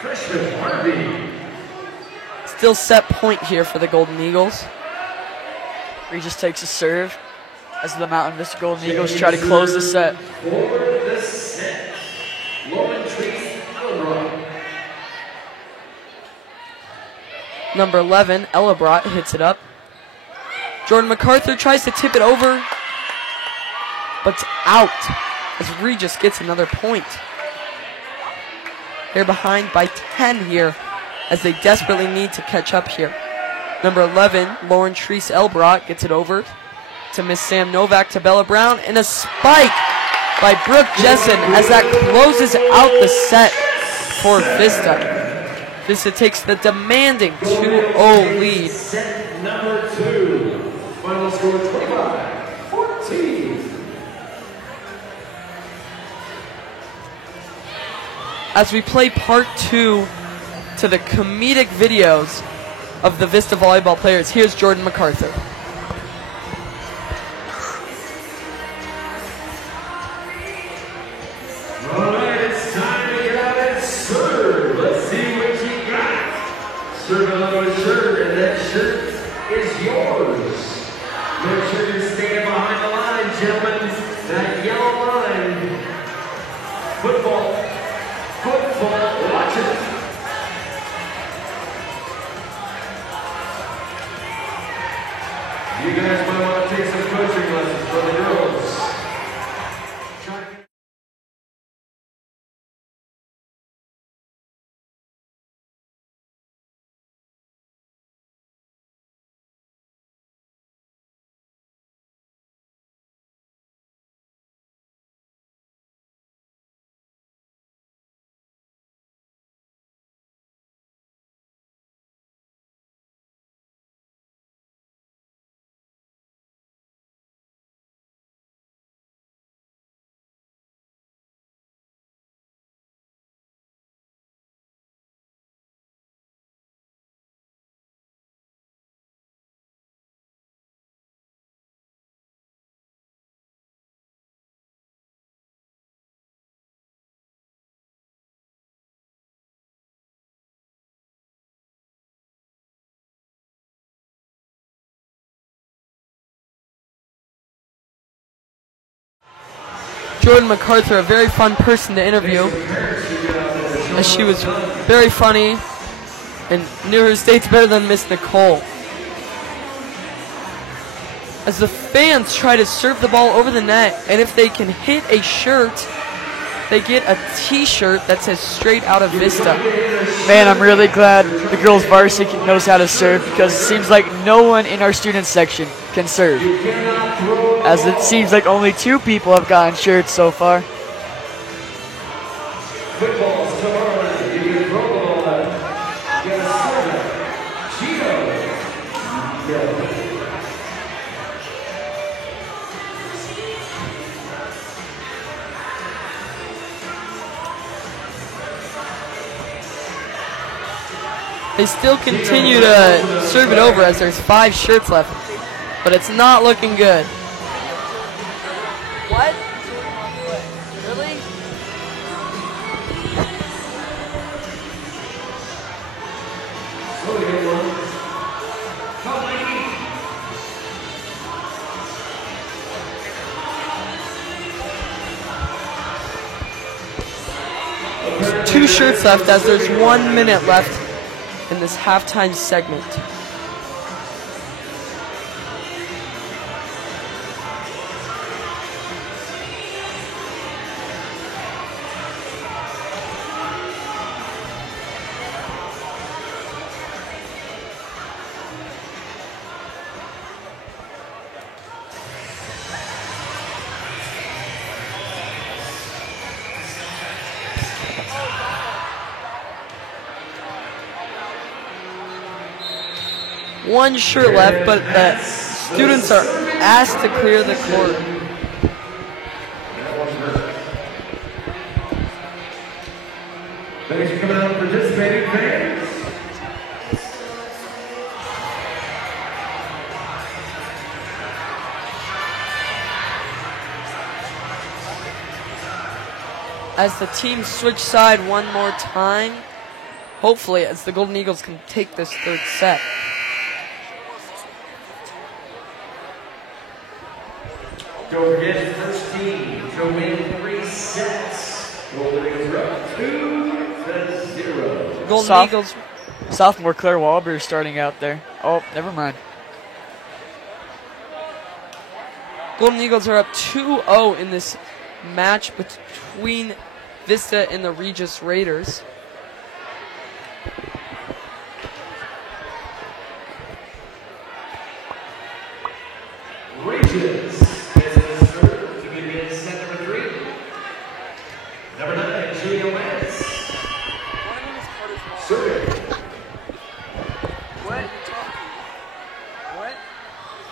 Freshman Harvey. Still set point here for the Golden Eagles. Regis takes a serve as the Mountain Vista Golden Eagles try to close the set. For the set, Lauren Trace Ellenbrock. Number 11, Ellebrot hits it up. Jordan MacArthur tries to tip it over, but it's out as Regis gets another point. They're behind by 10 here as they desperately need to catch up here. Number 11, Lauren Treese Elbrot gets it over to Miss Sam Novak to Bella Brown, and a spike by Brooke Jessen as that closes out the set for Vista. Vista takes the demanding 2-0 lead. Set number 2. Final score 25-14. As we play part 2 to the comedic videos of the Vista volleyball players, here's Jordan MacArthur. All right, it's time to get out and serve. Let's see what you got. Serve another shirt, and that shirt is yours. Make sure you're staying behind the line, gentlemen. That yellow line. Football. Watch it. You guys might want to take some coaching lessons for the girls. Try to get Jordan MacArthur, a very fun person to interview, as she was very funny and knew her states better than Miss Nicole. As the fans try to serve the ball over the net, and if they can hit a shirt, they get a t-shirt that says Straight Out of Vista. Man, I'm really glad the girls varsity knows how to serve, because it seems like no one in our student section can serve, as it seems like only 2 people have gotten shirts so far. footballs tomorrow night. You can throw the ball out. You got a server. Gino. Yeah. They still continue to serve it over as there's 5 shirts left, but it's not looking good. What? Really? There's 2 shirts left as there's 1 minute left in this halftime segment. One shirt left, but the students are asked to clear the court. Thanks for coming out and participating, fans. as the teams switch side one more time. Hopefully, as the Golden Eagles can take this third set. Don't forget the first team to win 3 sets. Golden Eagles are up 2-0. Golden Eagles. Sophomore Claire Wahlberg starting out there. Oh, never mind. Golden Eagles are up 2-0 in this match between Vista and the Regis Raiders. Regis gets a serve to begin set number 3. Number 9, Julia Wentz. Serving.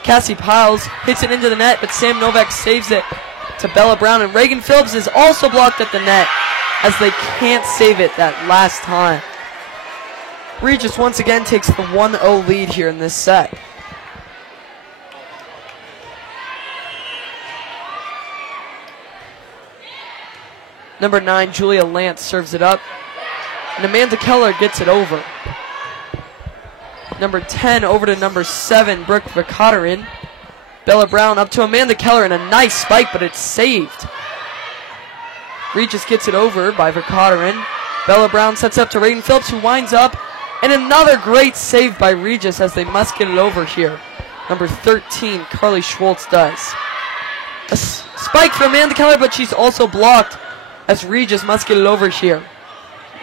Cassie Piles hits it into the net, but Sam Novak saves it to Bella Brown. And Reagan Phillips is also blocked at the net as they can't save it that last time. Regis once again takes the 1-0 lead here in this set. Number 9, Julia Lance serves it up. And Amanda Keller gets it over. Number 10 over to number 7, Brooke Vakaterin. Bella Brown up to Amanda Keller and a nice spike, but it's saved. Regis gets it over by Vakaterin. Bella Brown sets up to Reagan Phillips, who winds up. And another great save by Regis as they must get it over here. Number 13, Carly Schwartz does. A spike for Amanda Keller, but she's also blocked as Regis must get it over here.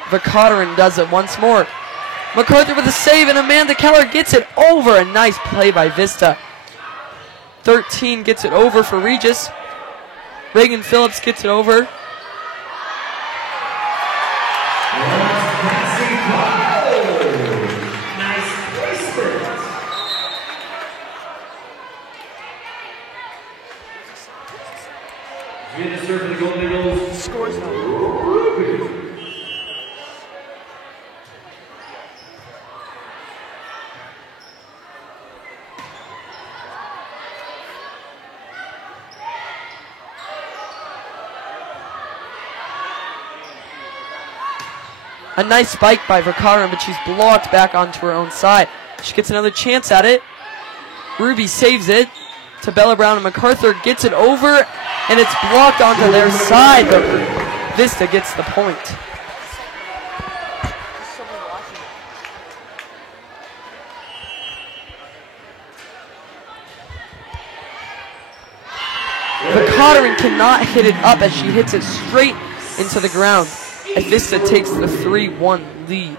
Vakaterin does it once more. MacArthur with a save, and Amanda Keller gets it over. A nice play by Vista. 13 gets it over for Regis. Reagan Phillips gets it over. Nice placement. Getting the serve for the Golden Eagles. Scores Ruby. A nice spike by Vakaterin, but she's blocked back onto her own side. She gets another chance at it. Ruby saves it to Bella Brown, and MacArthur gets it over, and it's blocked onto their side, but Vista gets the point. Vakaterin cannot hit it up as she hits it straight into the ground, as Vista takes the 3-1 lead.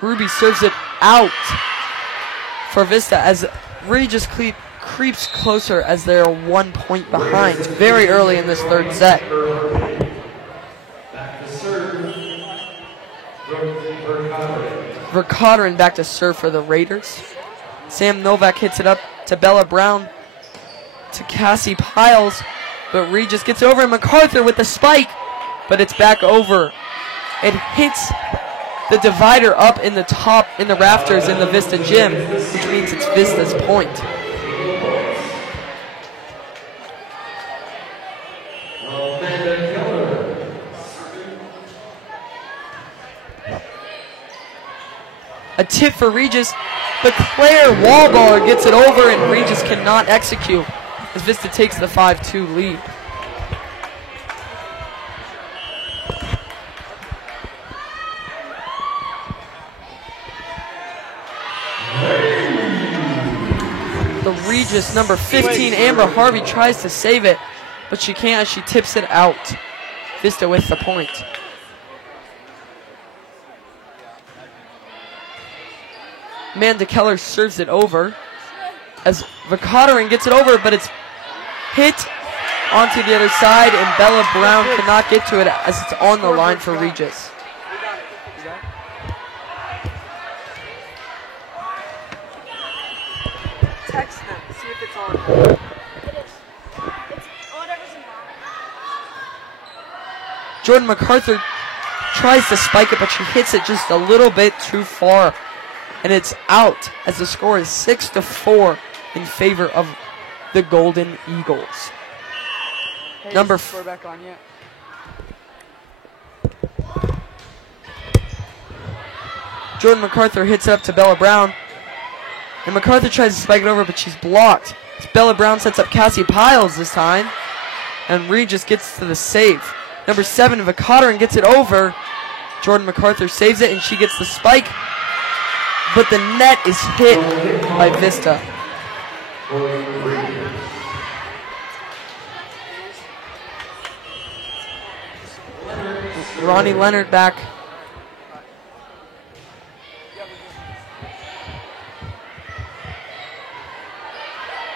Ruby serves it out for Vista as Regis creeps closer as they're 1 point behind very early in this third set. Back to serve. Vakaterin back to serve for the Raiders. Sam Novak hits it up to Bella Brown, to Cassie Piles, but Regis gets over, and MacArthur with the spike, but it's back over. It hits the divider up in the top, in the rafters in the Vista gym, which means it's Vista's point. Amanda Keller. A tip for Regis, but Claire Wallballer gets it over, and Regis cannot execute as Vista takes the 5-2 lead. The Regis number 15, Amber Harvey, tries to save it, but she can't as she tips it out. Vista with the point. Amanda Keller serves it over as Vakaterin gets it over, but it's hit onto the other side, and Bella Brown cannot get to it as it's on the line for Regis. Text them, see if it's on. It is. It's whatever's in line. Jordan MacArthur tries to spike it, but she hits it just a little bit too far, and it's out as the score is 6-4 in favor of the Golden Eagles. Hey, Number is the score back on yet? Jordan MacArthur hits it up to Bella Brown. And MacArthur tries to spike it over, but she's blocked. Bella Brown sets up Cassie Piles this time. And Regis gets to the save. Number 7, Vicatorin gets it over. Jordan MacArthur saves it, and she gets the spike. But the net is hit by Vista. Ronnie Leonard back.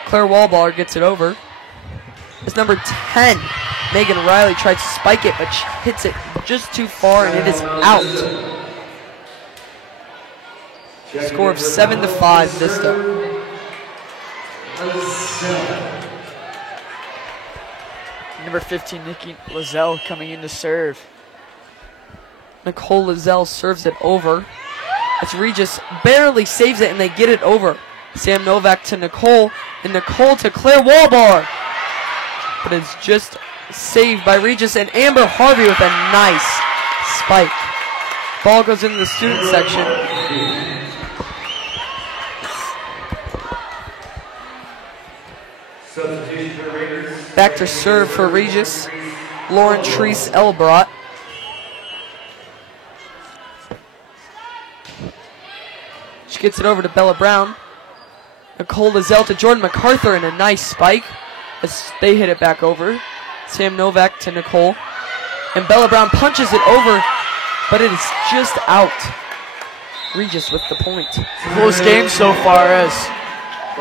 Claire Wallballer gets it over. It's number 10. Megan Riley tried to spike it, but she hits it just too far, and it is out. Score of 7-5, Vista. Number 15, Nikki Lozelle coming in to serve. Nicole Lozelle serves it over. As Regis barely saves it, and they get it over. Sam Novak to Nicole, and Nicole to Claire Wallballer. But it's just saved by Regis, and Amber Harvey with a nice spike. Ball goes into the student section. Back to serve for Regis. Lauren Treese Elbrot. She gets it over to Bella Brown. Nicole Lozelle to Jordan MacArthur, and a nice spike as they hit it back over. Sam Novak to Nicole. And Bella Brown punches it over, but it is just out. Regis with the point. Close game so far, as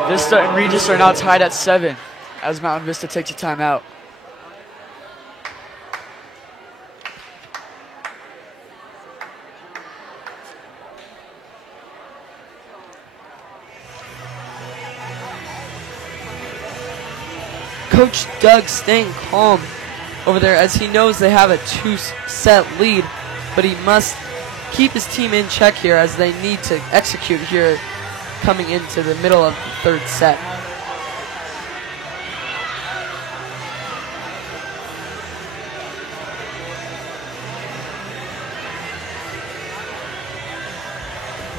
Vista and Regis are now tied at 7 as Mountain Vista takes a timeout. Coach Doug staying calm over there as he knows they have a 2-set lead, but he must keep his team in check here as they need to execute here coming into the middle of the third set.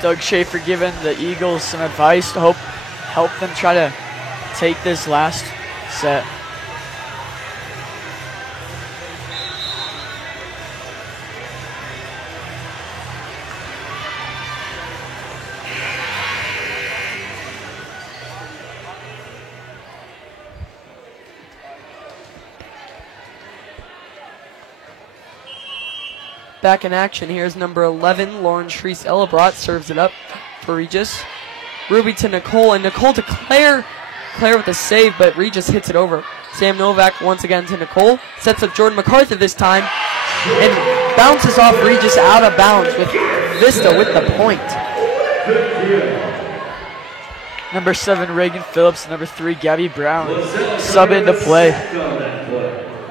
Doug Schaefer giving the Eagles some advice to help them try to take this last set. Back in action, here's number 11, Lauren Treese Elbrot serves it up for Regis. Ruby to Nicole, and Nicole to Claire. Claire with a save, but Regis hits it over. Sam Novak once again to Nicole. Sets up Jordan MacArthur this time. And bounces off Regis out of bounds with Vista with the point. Number 7, Reagan Phillips. Number 3, Gabby Brown. Sub into play.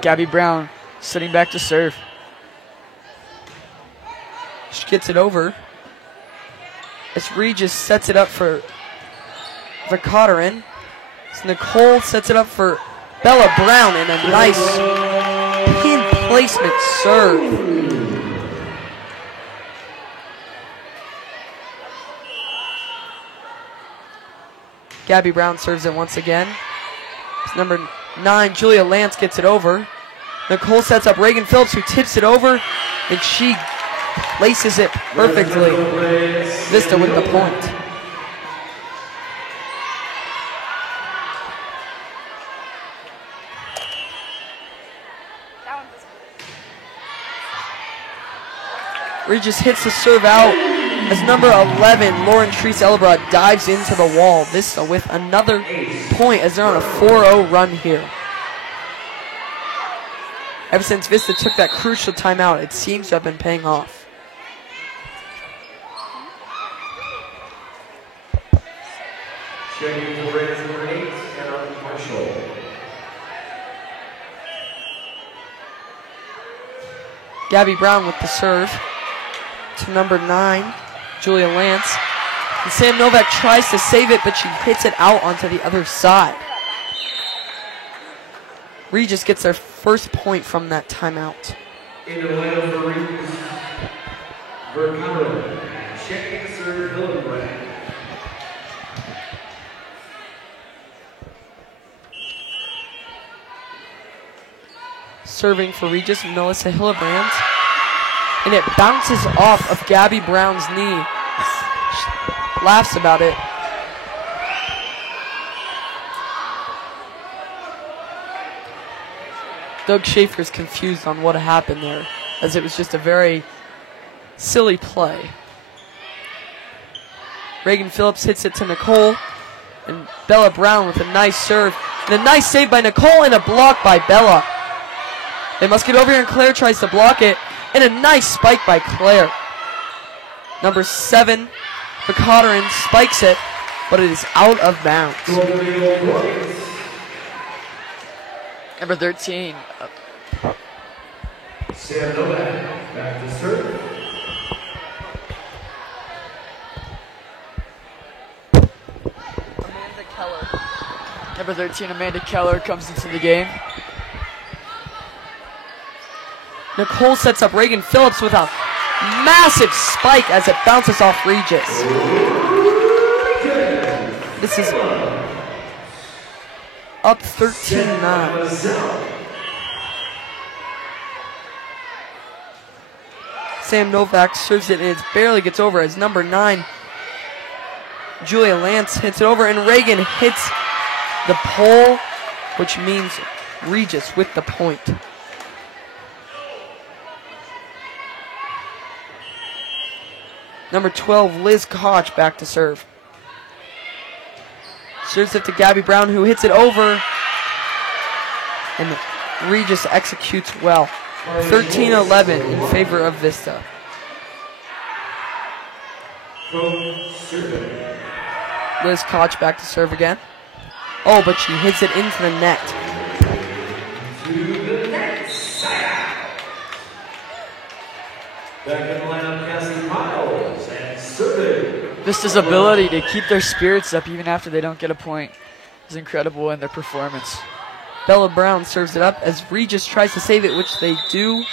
Gabby Brown sitting back to serve. She gets it over. As Regis sets it up for Vicatorin. Nicole sets it up for Bella Brown, and a nice pin placement serve. Gabby Brown serves it once again. It's number 9, Julia Lance gets it over. Nicole sets up Reagan Phillips, who tips it over, and she places it perfectly. Vista with the point. Regis hits the serve out as number 11, Lauren Treese Elbrot, dives into the wall. Vista with another point as they're on a 4-0 run here. Ever since Vista took that crucial timeout, it seems to have been paying off. Checking for race number 8, Sarah Marshall. Gabby Brown with the serve to number 9, Julia Lance. And Sam Novak tries to save it, but she hits it out onto the other side. Regis gets their first point from that timeout. In the lineup for Regis, Vercaro, checking to serve Hillenbrand. Serving for Regis, Melissa Hillebrand. And it bounces off of Gabby Brown's knee. She laughs about it. Doug Schaefer's confused on what happened there, as it was just a very silly play. Reagan Phillips hits it to Nicole, and Bella Brown with a nice serve, and a nice save by Nicole, and a block by Bella. They must get over here, and Claire tries to block it, and a nice spike by Claire. Number 7, Bakaterin spikes it, but it is out of bounds. Number 13. Sam Novak, back to serve. Amanda Keller. Number 13, Amanda Keller comes into the game. Nicole sets up Reagan Phillips with a massive spike as it bounces off Regis. This is up 13-9. Sam Novak serves it and it barely gets over as number 9, Julia Lance, hits it over, and Reagan hits the pole, which means Regis with the point. Number 12, Liz Koch back to serve. Serves it to Gabby Brown, who hits it over. And Regis executes well. 13-11 in favor of Vista. Liz Koch back to serve again. Oh, but she hits it into the net. Back in the lineup, Cassie Miles and serving. Vista's ability to keep their spirits up even after they don't get a point is incredible in their performance. Bella Brown serves it up as Regis tries to save it, which they do,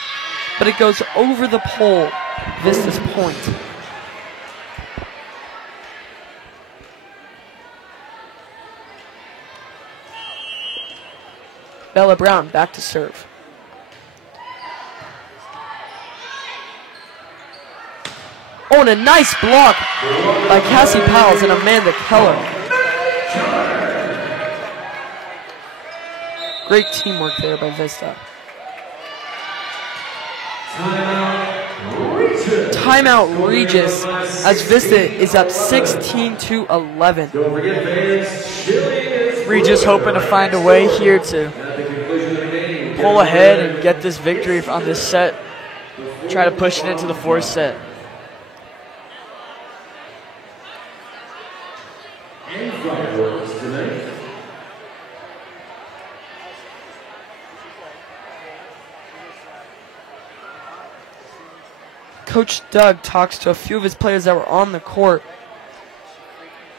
but it goes over the pole. Vista's point. Bella Brown back to serve. Oh, and a nice block by Cassie Powles and Amanda Keller. Great teamwork there by Vista. Timeout Regis as Vista is up 16-11. Don't forget, fans, Chile is Regis hoping to find a way here to at the conclusion of the game. pull ahead and get this victory on this set. Try to push it into the fourth set. And fireworks tonight. Coach Doug talks to a few of his players that were on the court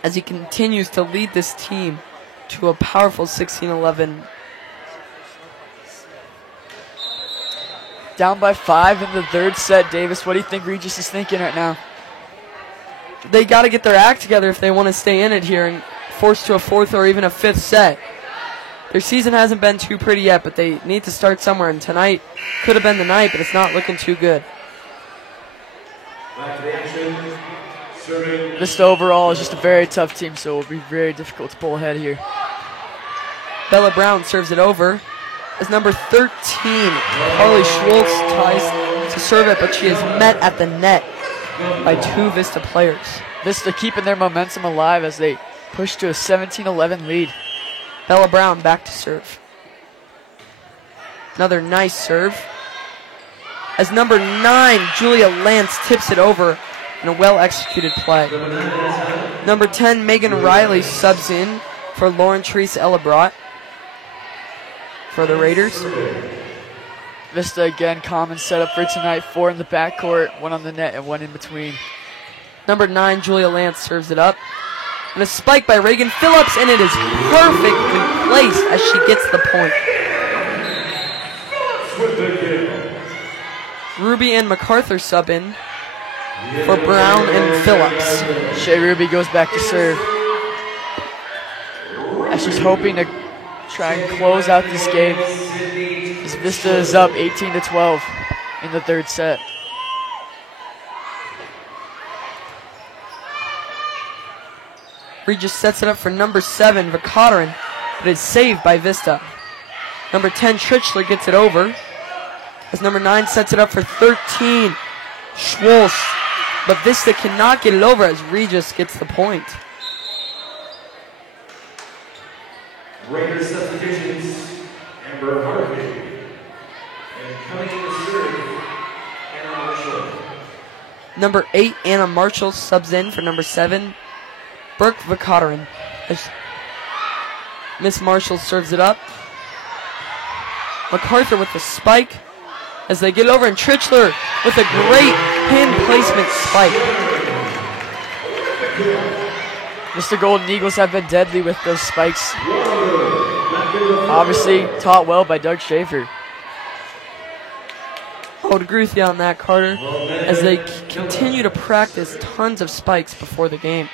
as he continues to lead this team to a powerful 16-11. Down by 5 in the third set. Davis, what do you think Regis is thinking right now? They got to get their act together if they want to stay in it here and force to a fourth or even a fifth set. Their season hasn't been too pretty yet, but they need to start somewhere, and tonight could have been the night, but it's not looking too good. Back to the action. Serving. Vista overall is just a very tough team, so it will be very difficult to pull ahead here. Bella Brown serves it over as number 13, Carly Schwartz, tries to serve it, but she is met at the net by 2 Vista players. Vista keeping their momentum alive as they push to a 17-11 lead. Bella Brown back to serve. Another nice serve. As number 9, Julia Lance, tips it over in a well-executed play. Number 10, Megan Riley subs in for Lauren Therese Ellabrat for the Raiders. Vista again, common setup for tonight. 4 in the backcourt, 1 on the net, and 1 in between. Number 9, Julia Lance serves it up. And a spike by Reagan Phillips, and it is perfectly placed as she gets the point. with the kill. Ruby and MacArthur sub in for Brown and Phillips. Shea Ruby goes back to serve. As she's hoping to try and close out this game. As Vista is up 18-12 in the third set. Regis sets it up for number 7, Vikaterin, but it's saved by Vista. Number 10, Trichler gets it over. As number 9 sets it up for 13, Schwartz. But Vista cannot get it over as Regis gets the point. Raiders substitutions, Amber Harvey. And coming in to serve, Anna Marshall. Number 8, Anna Marshall subs in for number 7, Burke Vikaterin. As Miss Marshall serves it up. MacArthur with the spike as they get over, and Trichler with a great pin placement spike. Mr. Golden Eagles have been deadly with those spikes. Obviously taught well by Doug Schaefer. I would agree with you on that, Carter, as they continue to practice tons of spikes before the game.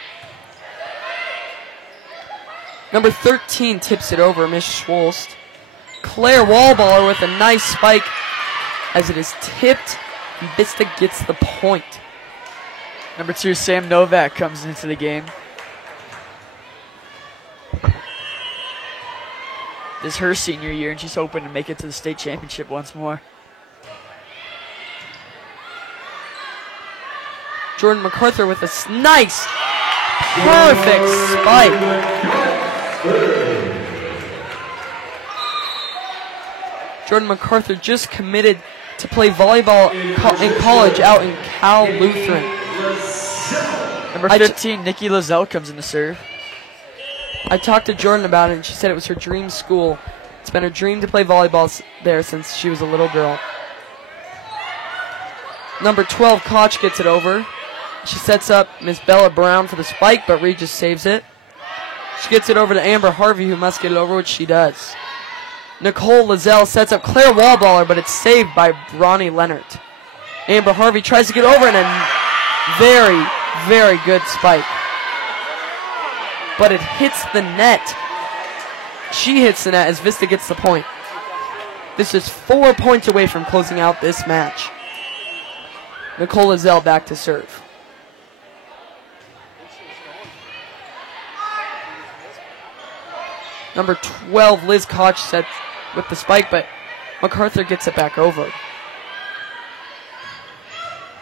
Number 13 tips it over, Miss Schwolst. Claire Wallballer with a nice spike as it is tipped, and Vista gets the point. Number 2, Sam Novak comes into the game. This is her senior year, and she's hoping to make it to the state championship once more. Jordan MacArthur with a nice, perfect spike. Jordan MacArthur just committed to play volleyball in college out in Cal Lutheran. Number 15, Nikki Lozelle comes in to serve. I talked to Jordan about it, and she said it was her dream school. It's been her dream to play volleyball there since she was a little girl. Number 12, Koch gets it over. She sets up Miss Bella Brown for the spike, but Regis saves it. She gets it over to Amber Harvey, who must get it over, which she does. Nicole Lozelle sets up Claire Wallballer, but it's saved by Ronnie Leonard. Amber Harvey tries to get over, and a very, very good spike. But it hits the net. She hits the net as Vista gets the point. This is 4 points away from closing out this match. Nicole Lozelle back to serve. Number 12, Liz Koch sets with the spike, but MacArthur gets it back over.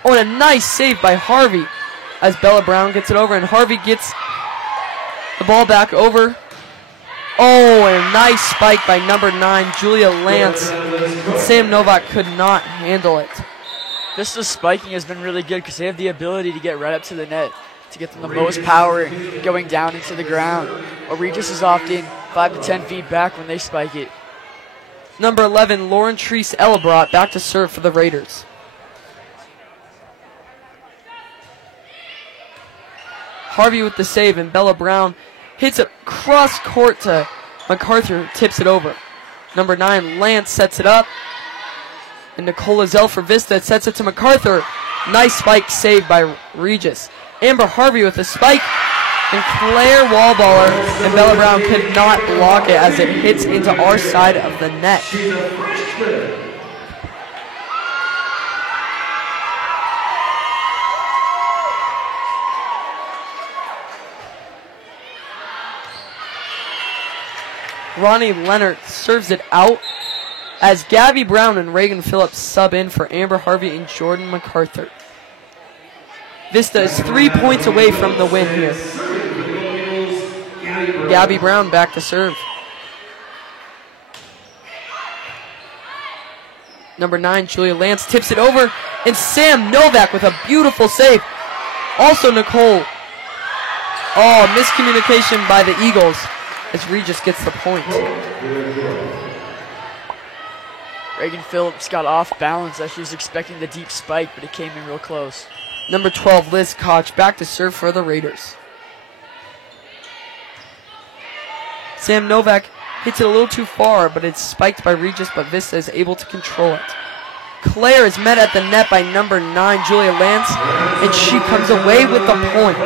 Oh, and a nice save by Harvey as Bella Brown gets it over, and Harvey gets the ball back over. Oh, and a nice spike by number 9, Julia Lance. Sam Novak could not handle it. Vista's spiking has been really good because they have the ability to get right up to the net to get them the most power going down into the ground. Or Regis is often 5 to 10 feet back when they spike it. Number 11, Lauren Treese Ellebrock back to serve for the Raiders. Harvey with the save, and Bella Brown hits it cross court to MacArthur, tips it over. Number 9, Lance sets it up, and Nicole Lozelle for Vista sets it to MacArthur. Nice spike saved by Regis. Amber Harvey with a spike, and Claire Wallballer and Bella Brown could not block it as it hits into our side of the net. Ronnie Leonard serves it out as Gabby Brown and Reagan Phillips sub in for Amber Harvey and Jordan MacArthur. Vista is 3 points away from the win here. Gabby Brown back to serve. Number 9, Julia Lance tips it over, and Sam Novak with a beautiful save. Also Nicole. Oh, miscommunication by the Eagles as Regis gets the point. Reagan Phillips got off balance as she was expecting the deep spike, but it came in real close. Number 12, Liz Koch back to serve for the Raiders. Sam Novak hits it a little too far, but it's spiked by Regis, but Vista is able to control it. Claire is met at the net by number 9, Julia Lance, and she comes away with the point.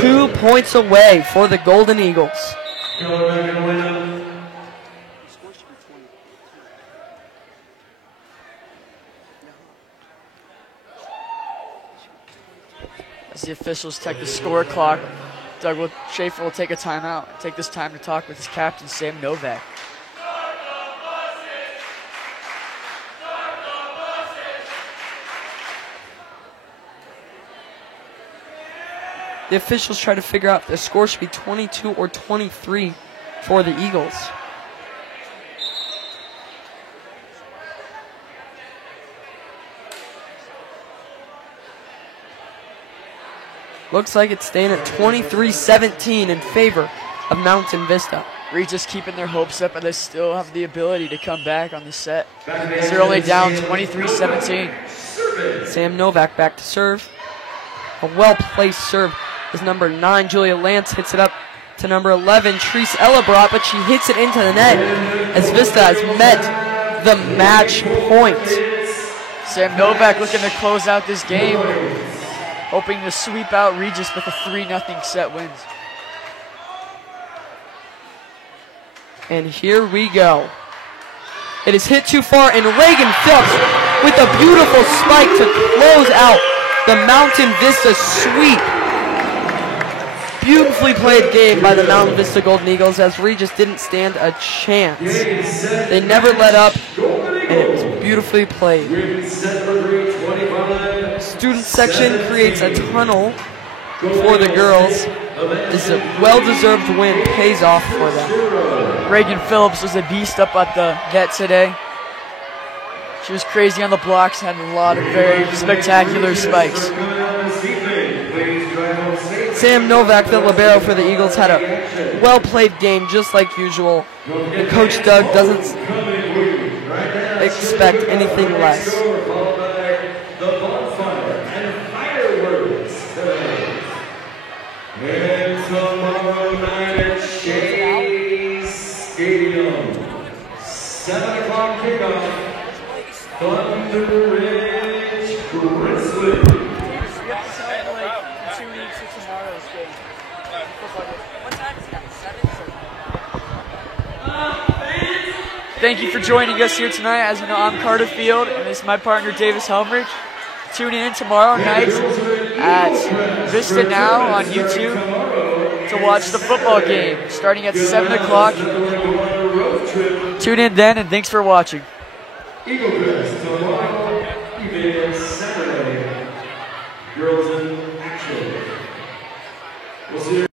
2 points away for the Golden Eagles. As the officials check the score clock, Doug Schaefer will take a timeout and take this time to talk with his captain, Sam Novak. The officials try to figure out if the score should be 22 or 23 for the Eagles. Looks like it's staying at 23-17 in favor of Mountain Vista. Regis keeping their hopes up, and they still have the ability to come back on the set. They're only down 23-17. Sam Novak back to serve. A well-placed serve as number 9, Julia Lance, hits it up to number 11, Treese Ellabrat, but she hits it into the net as Vista has met the match point. Sam Novak looking to close out this game, hoping to sweep out Regis with a 3-0 set wins. And here we go. It is hit too far, and Reagan Phillips with a beautiful spike to close out the Mountain Vista sweep. Beautifully played game by the Mountain Vista Golden Eagles as Regis didn't stand a chance. They never let up, and it was beautifully played. Student section creates a tunnel for the girls. This is a well-deserved win, pays off for them. Reagan Phillips was a beast up at the net today. She was crazy on the blocks, had a lot of very spectacular spikes. Sam Novak, the libero for the Eagles, had a well-played game just like usual. And Coach Doug doesn't expect anything less. And tomorrow night at Shea Stadium, 7 o'clock kickoff, Thunder Ridge Grizzlies. Thank you for joining us here tonight. As you know, I'm Carter Field, and this is my partner, Davis Helmrich. Tune in tomorrow night at Vista Now on YouTube to watch the football game starting at 7 o'clock. Tune in then, and thanks for watching. Eagle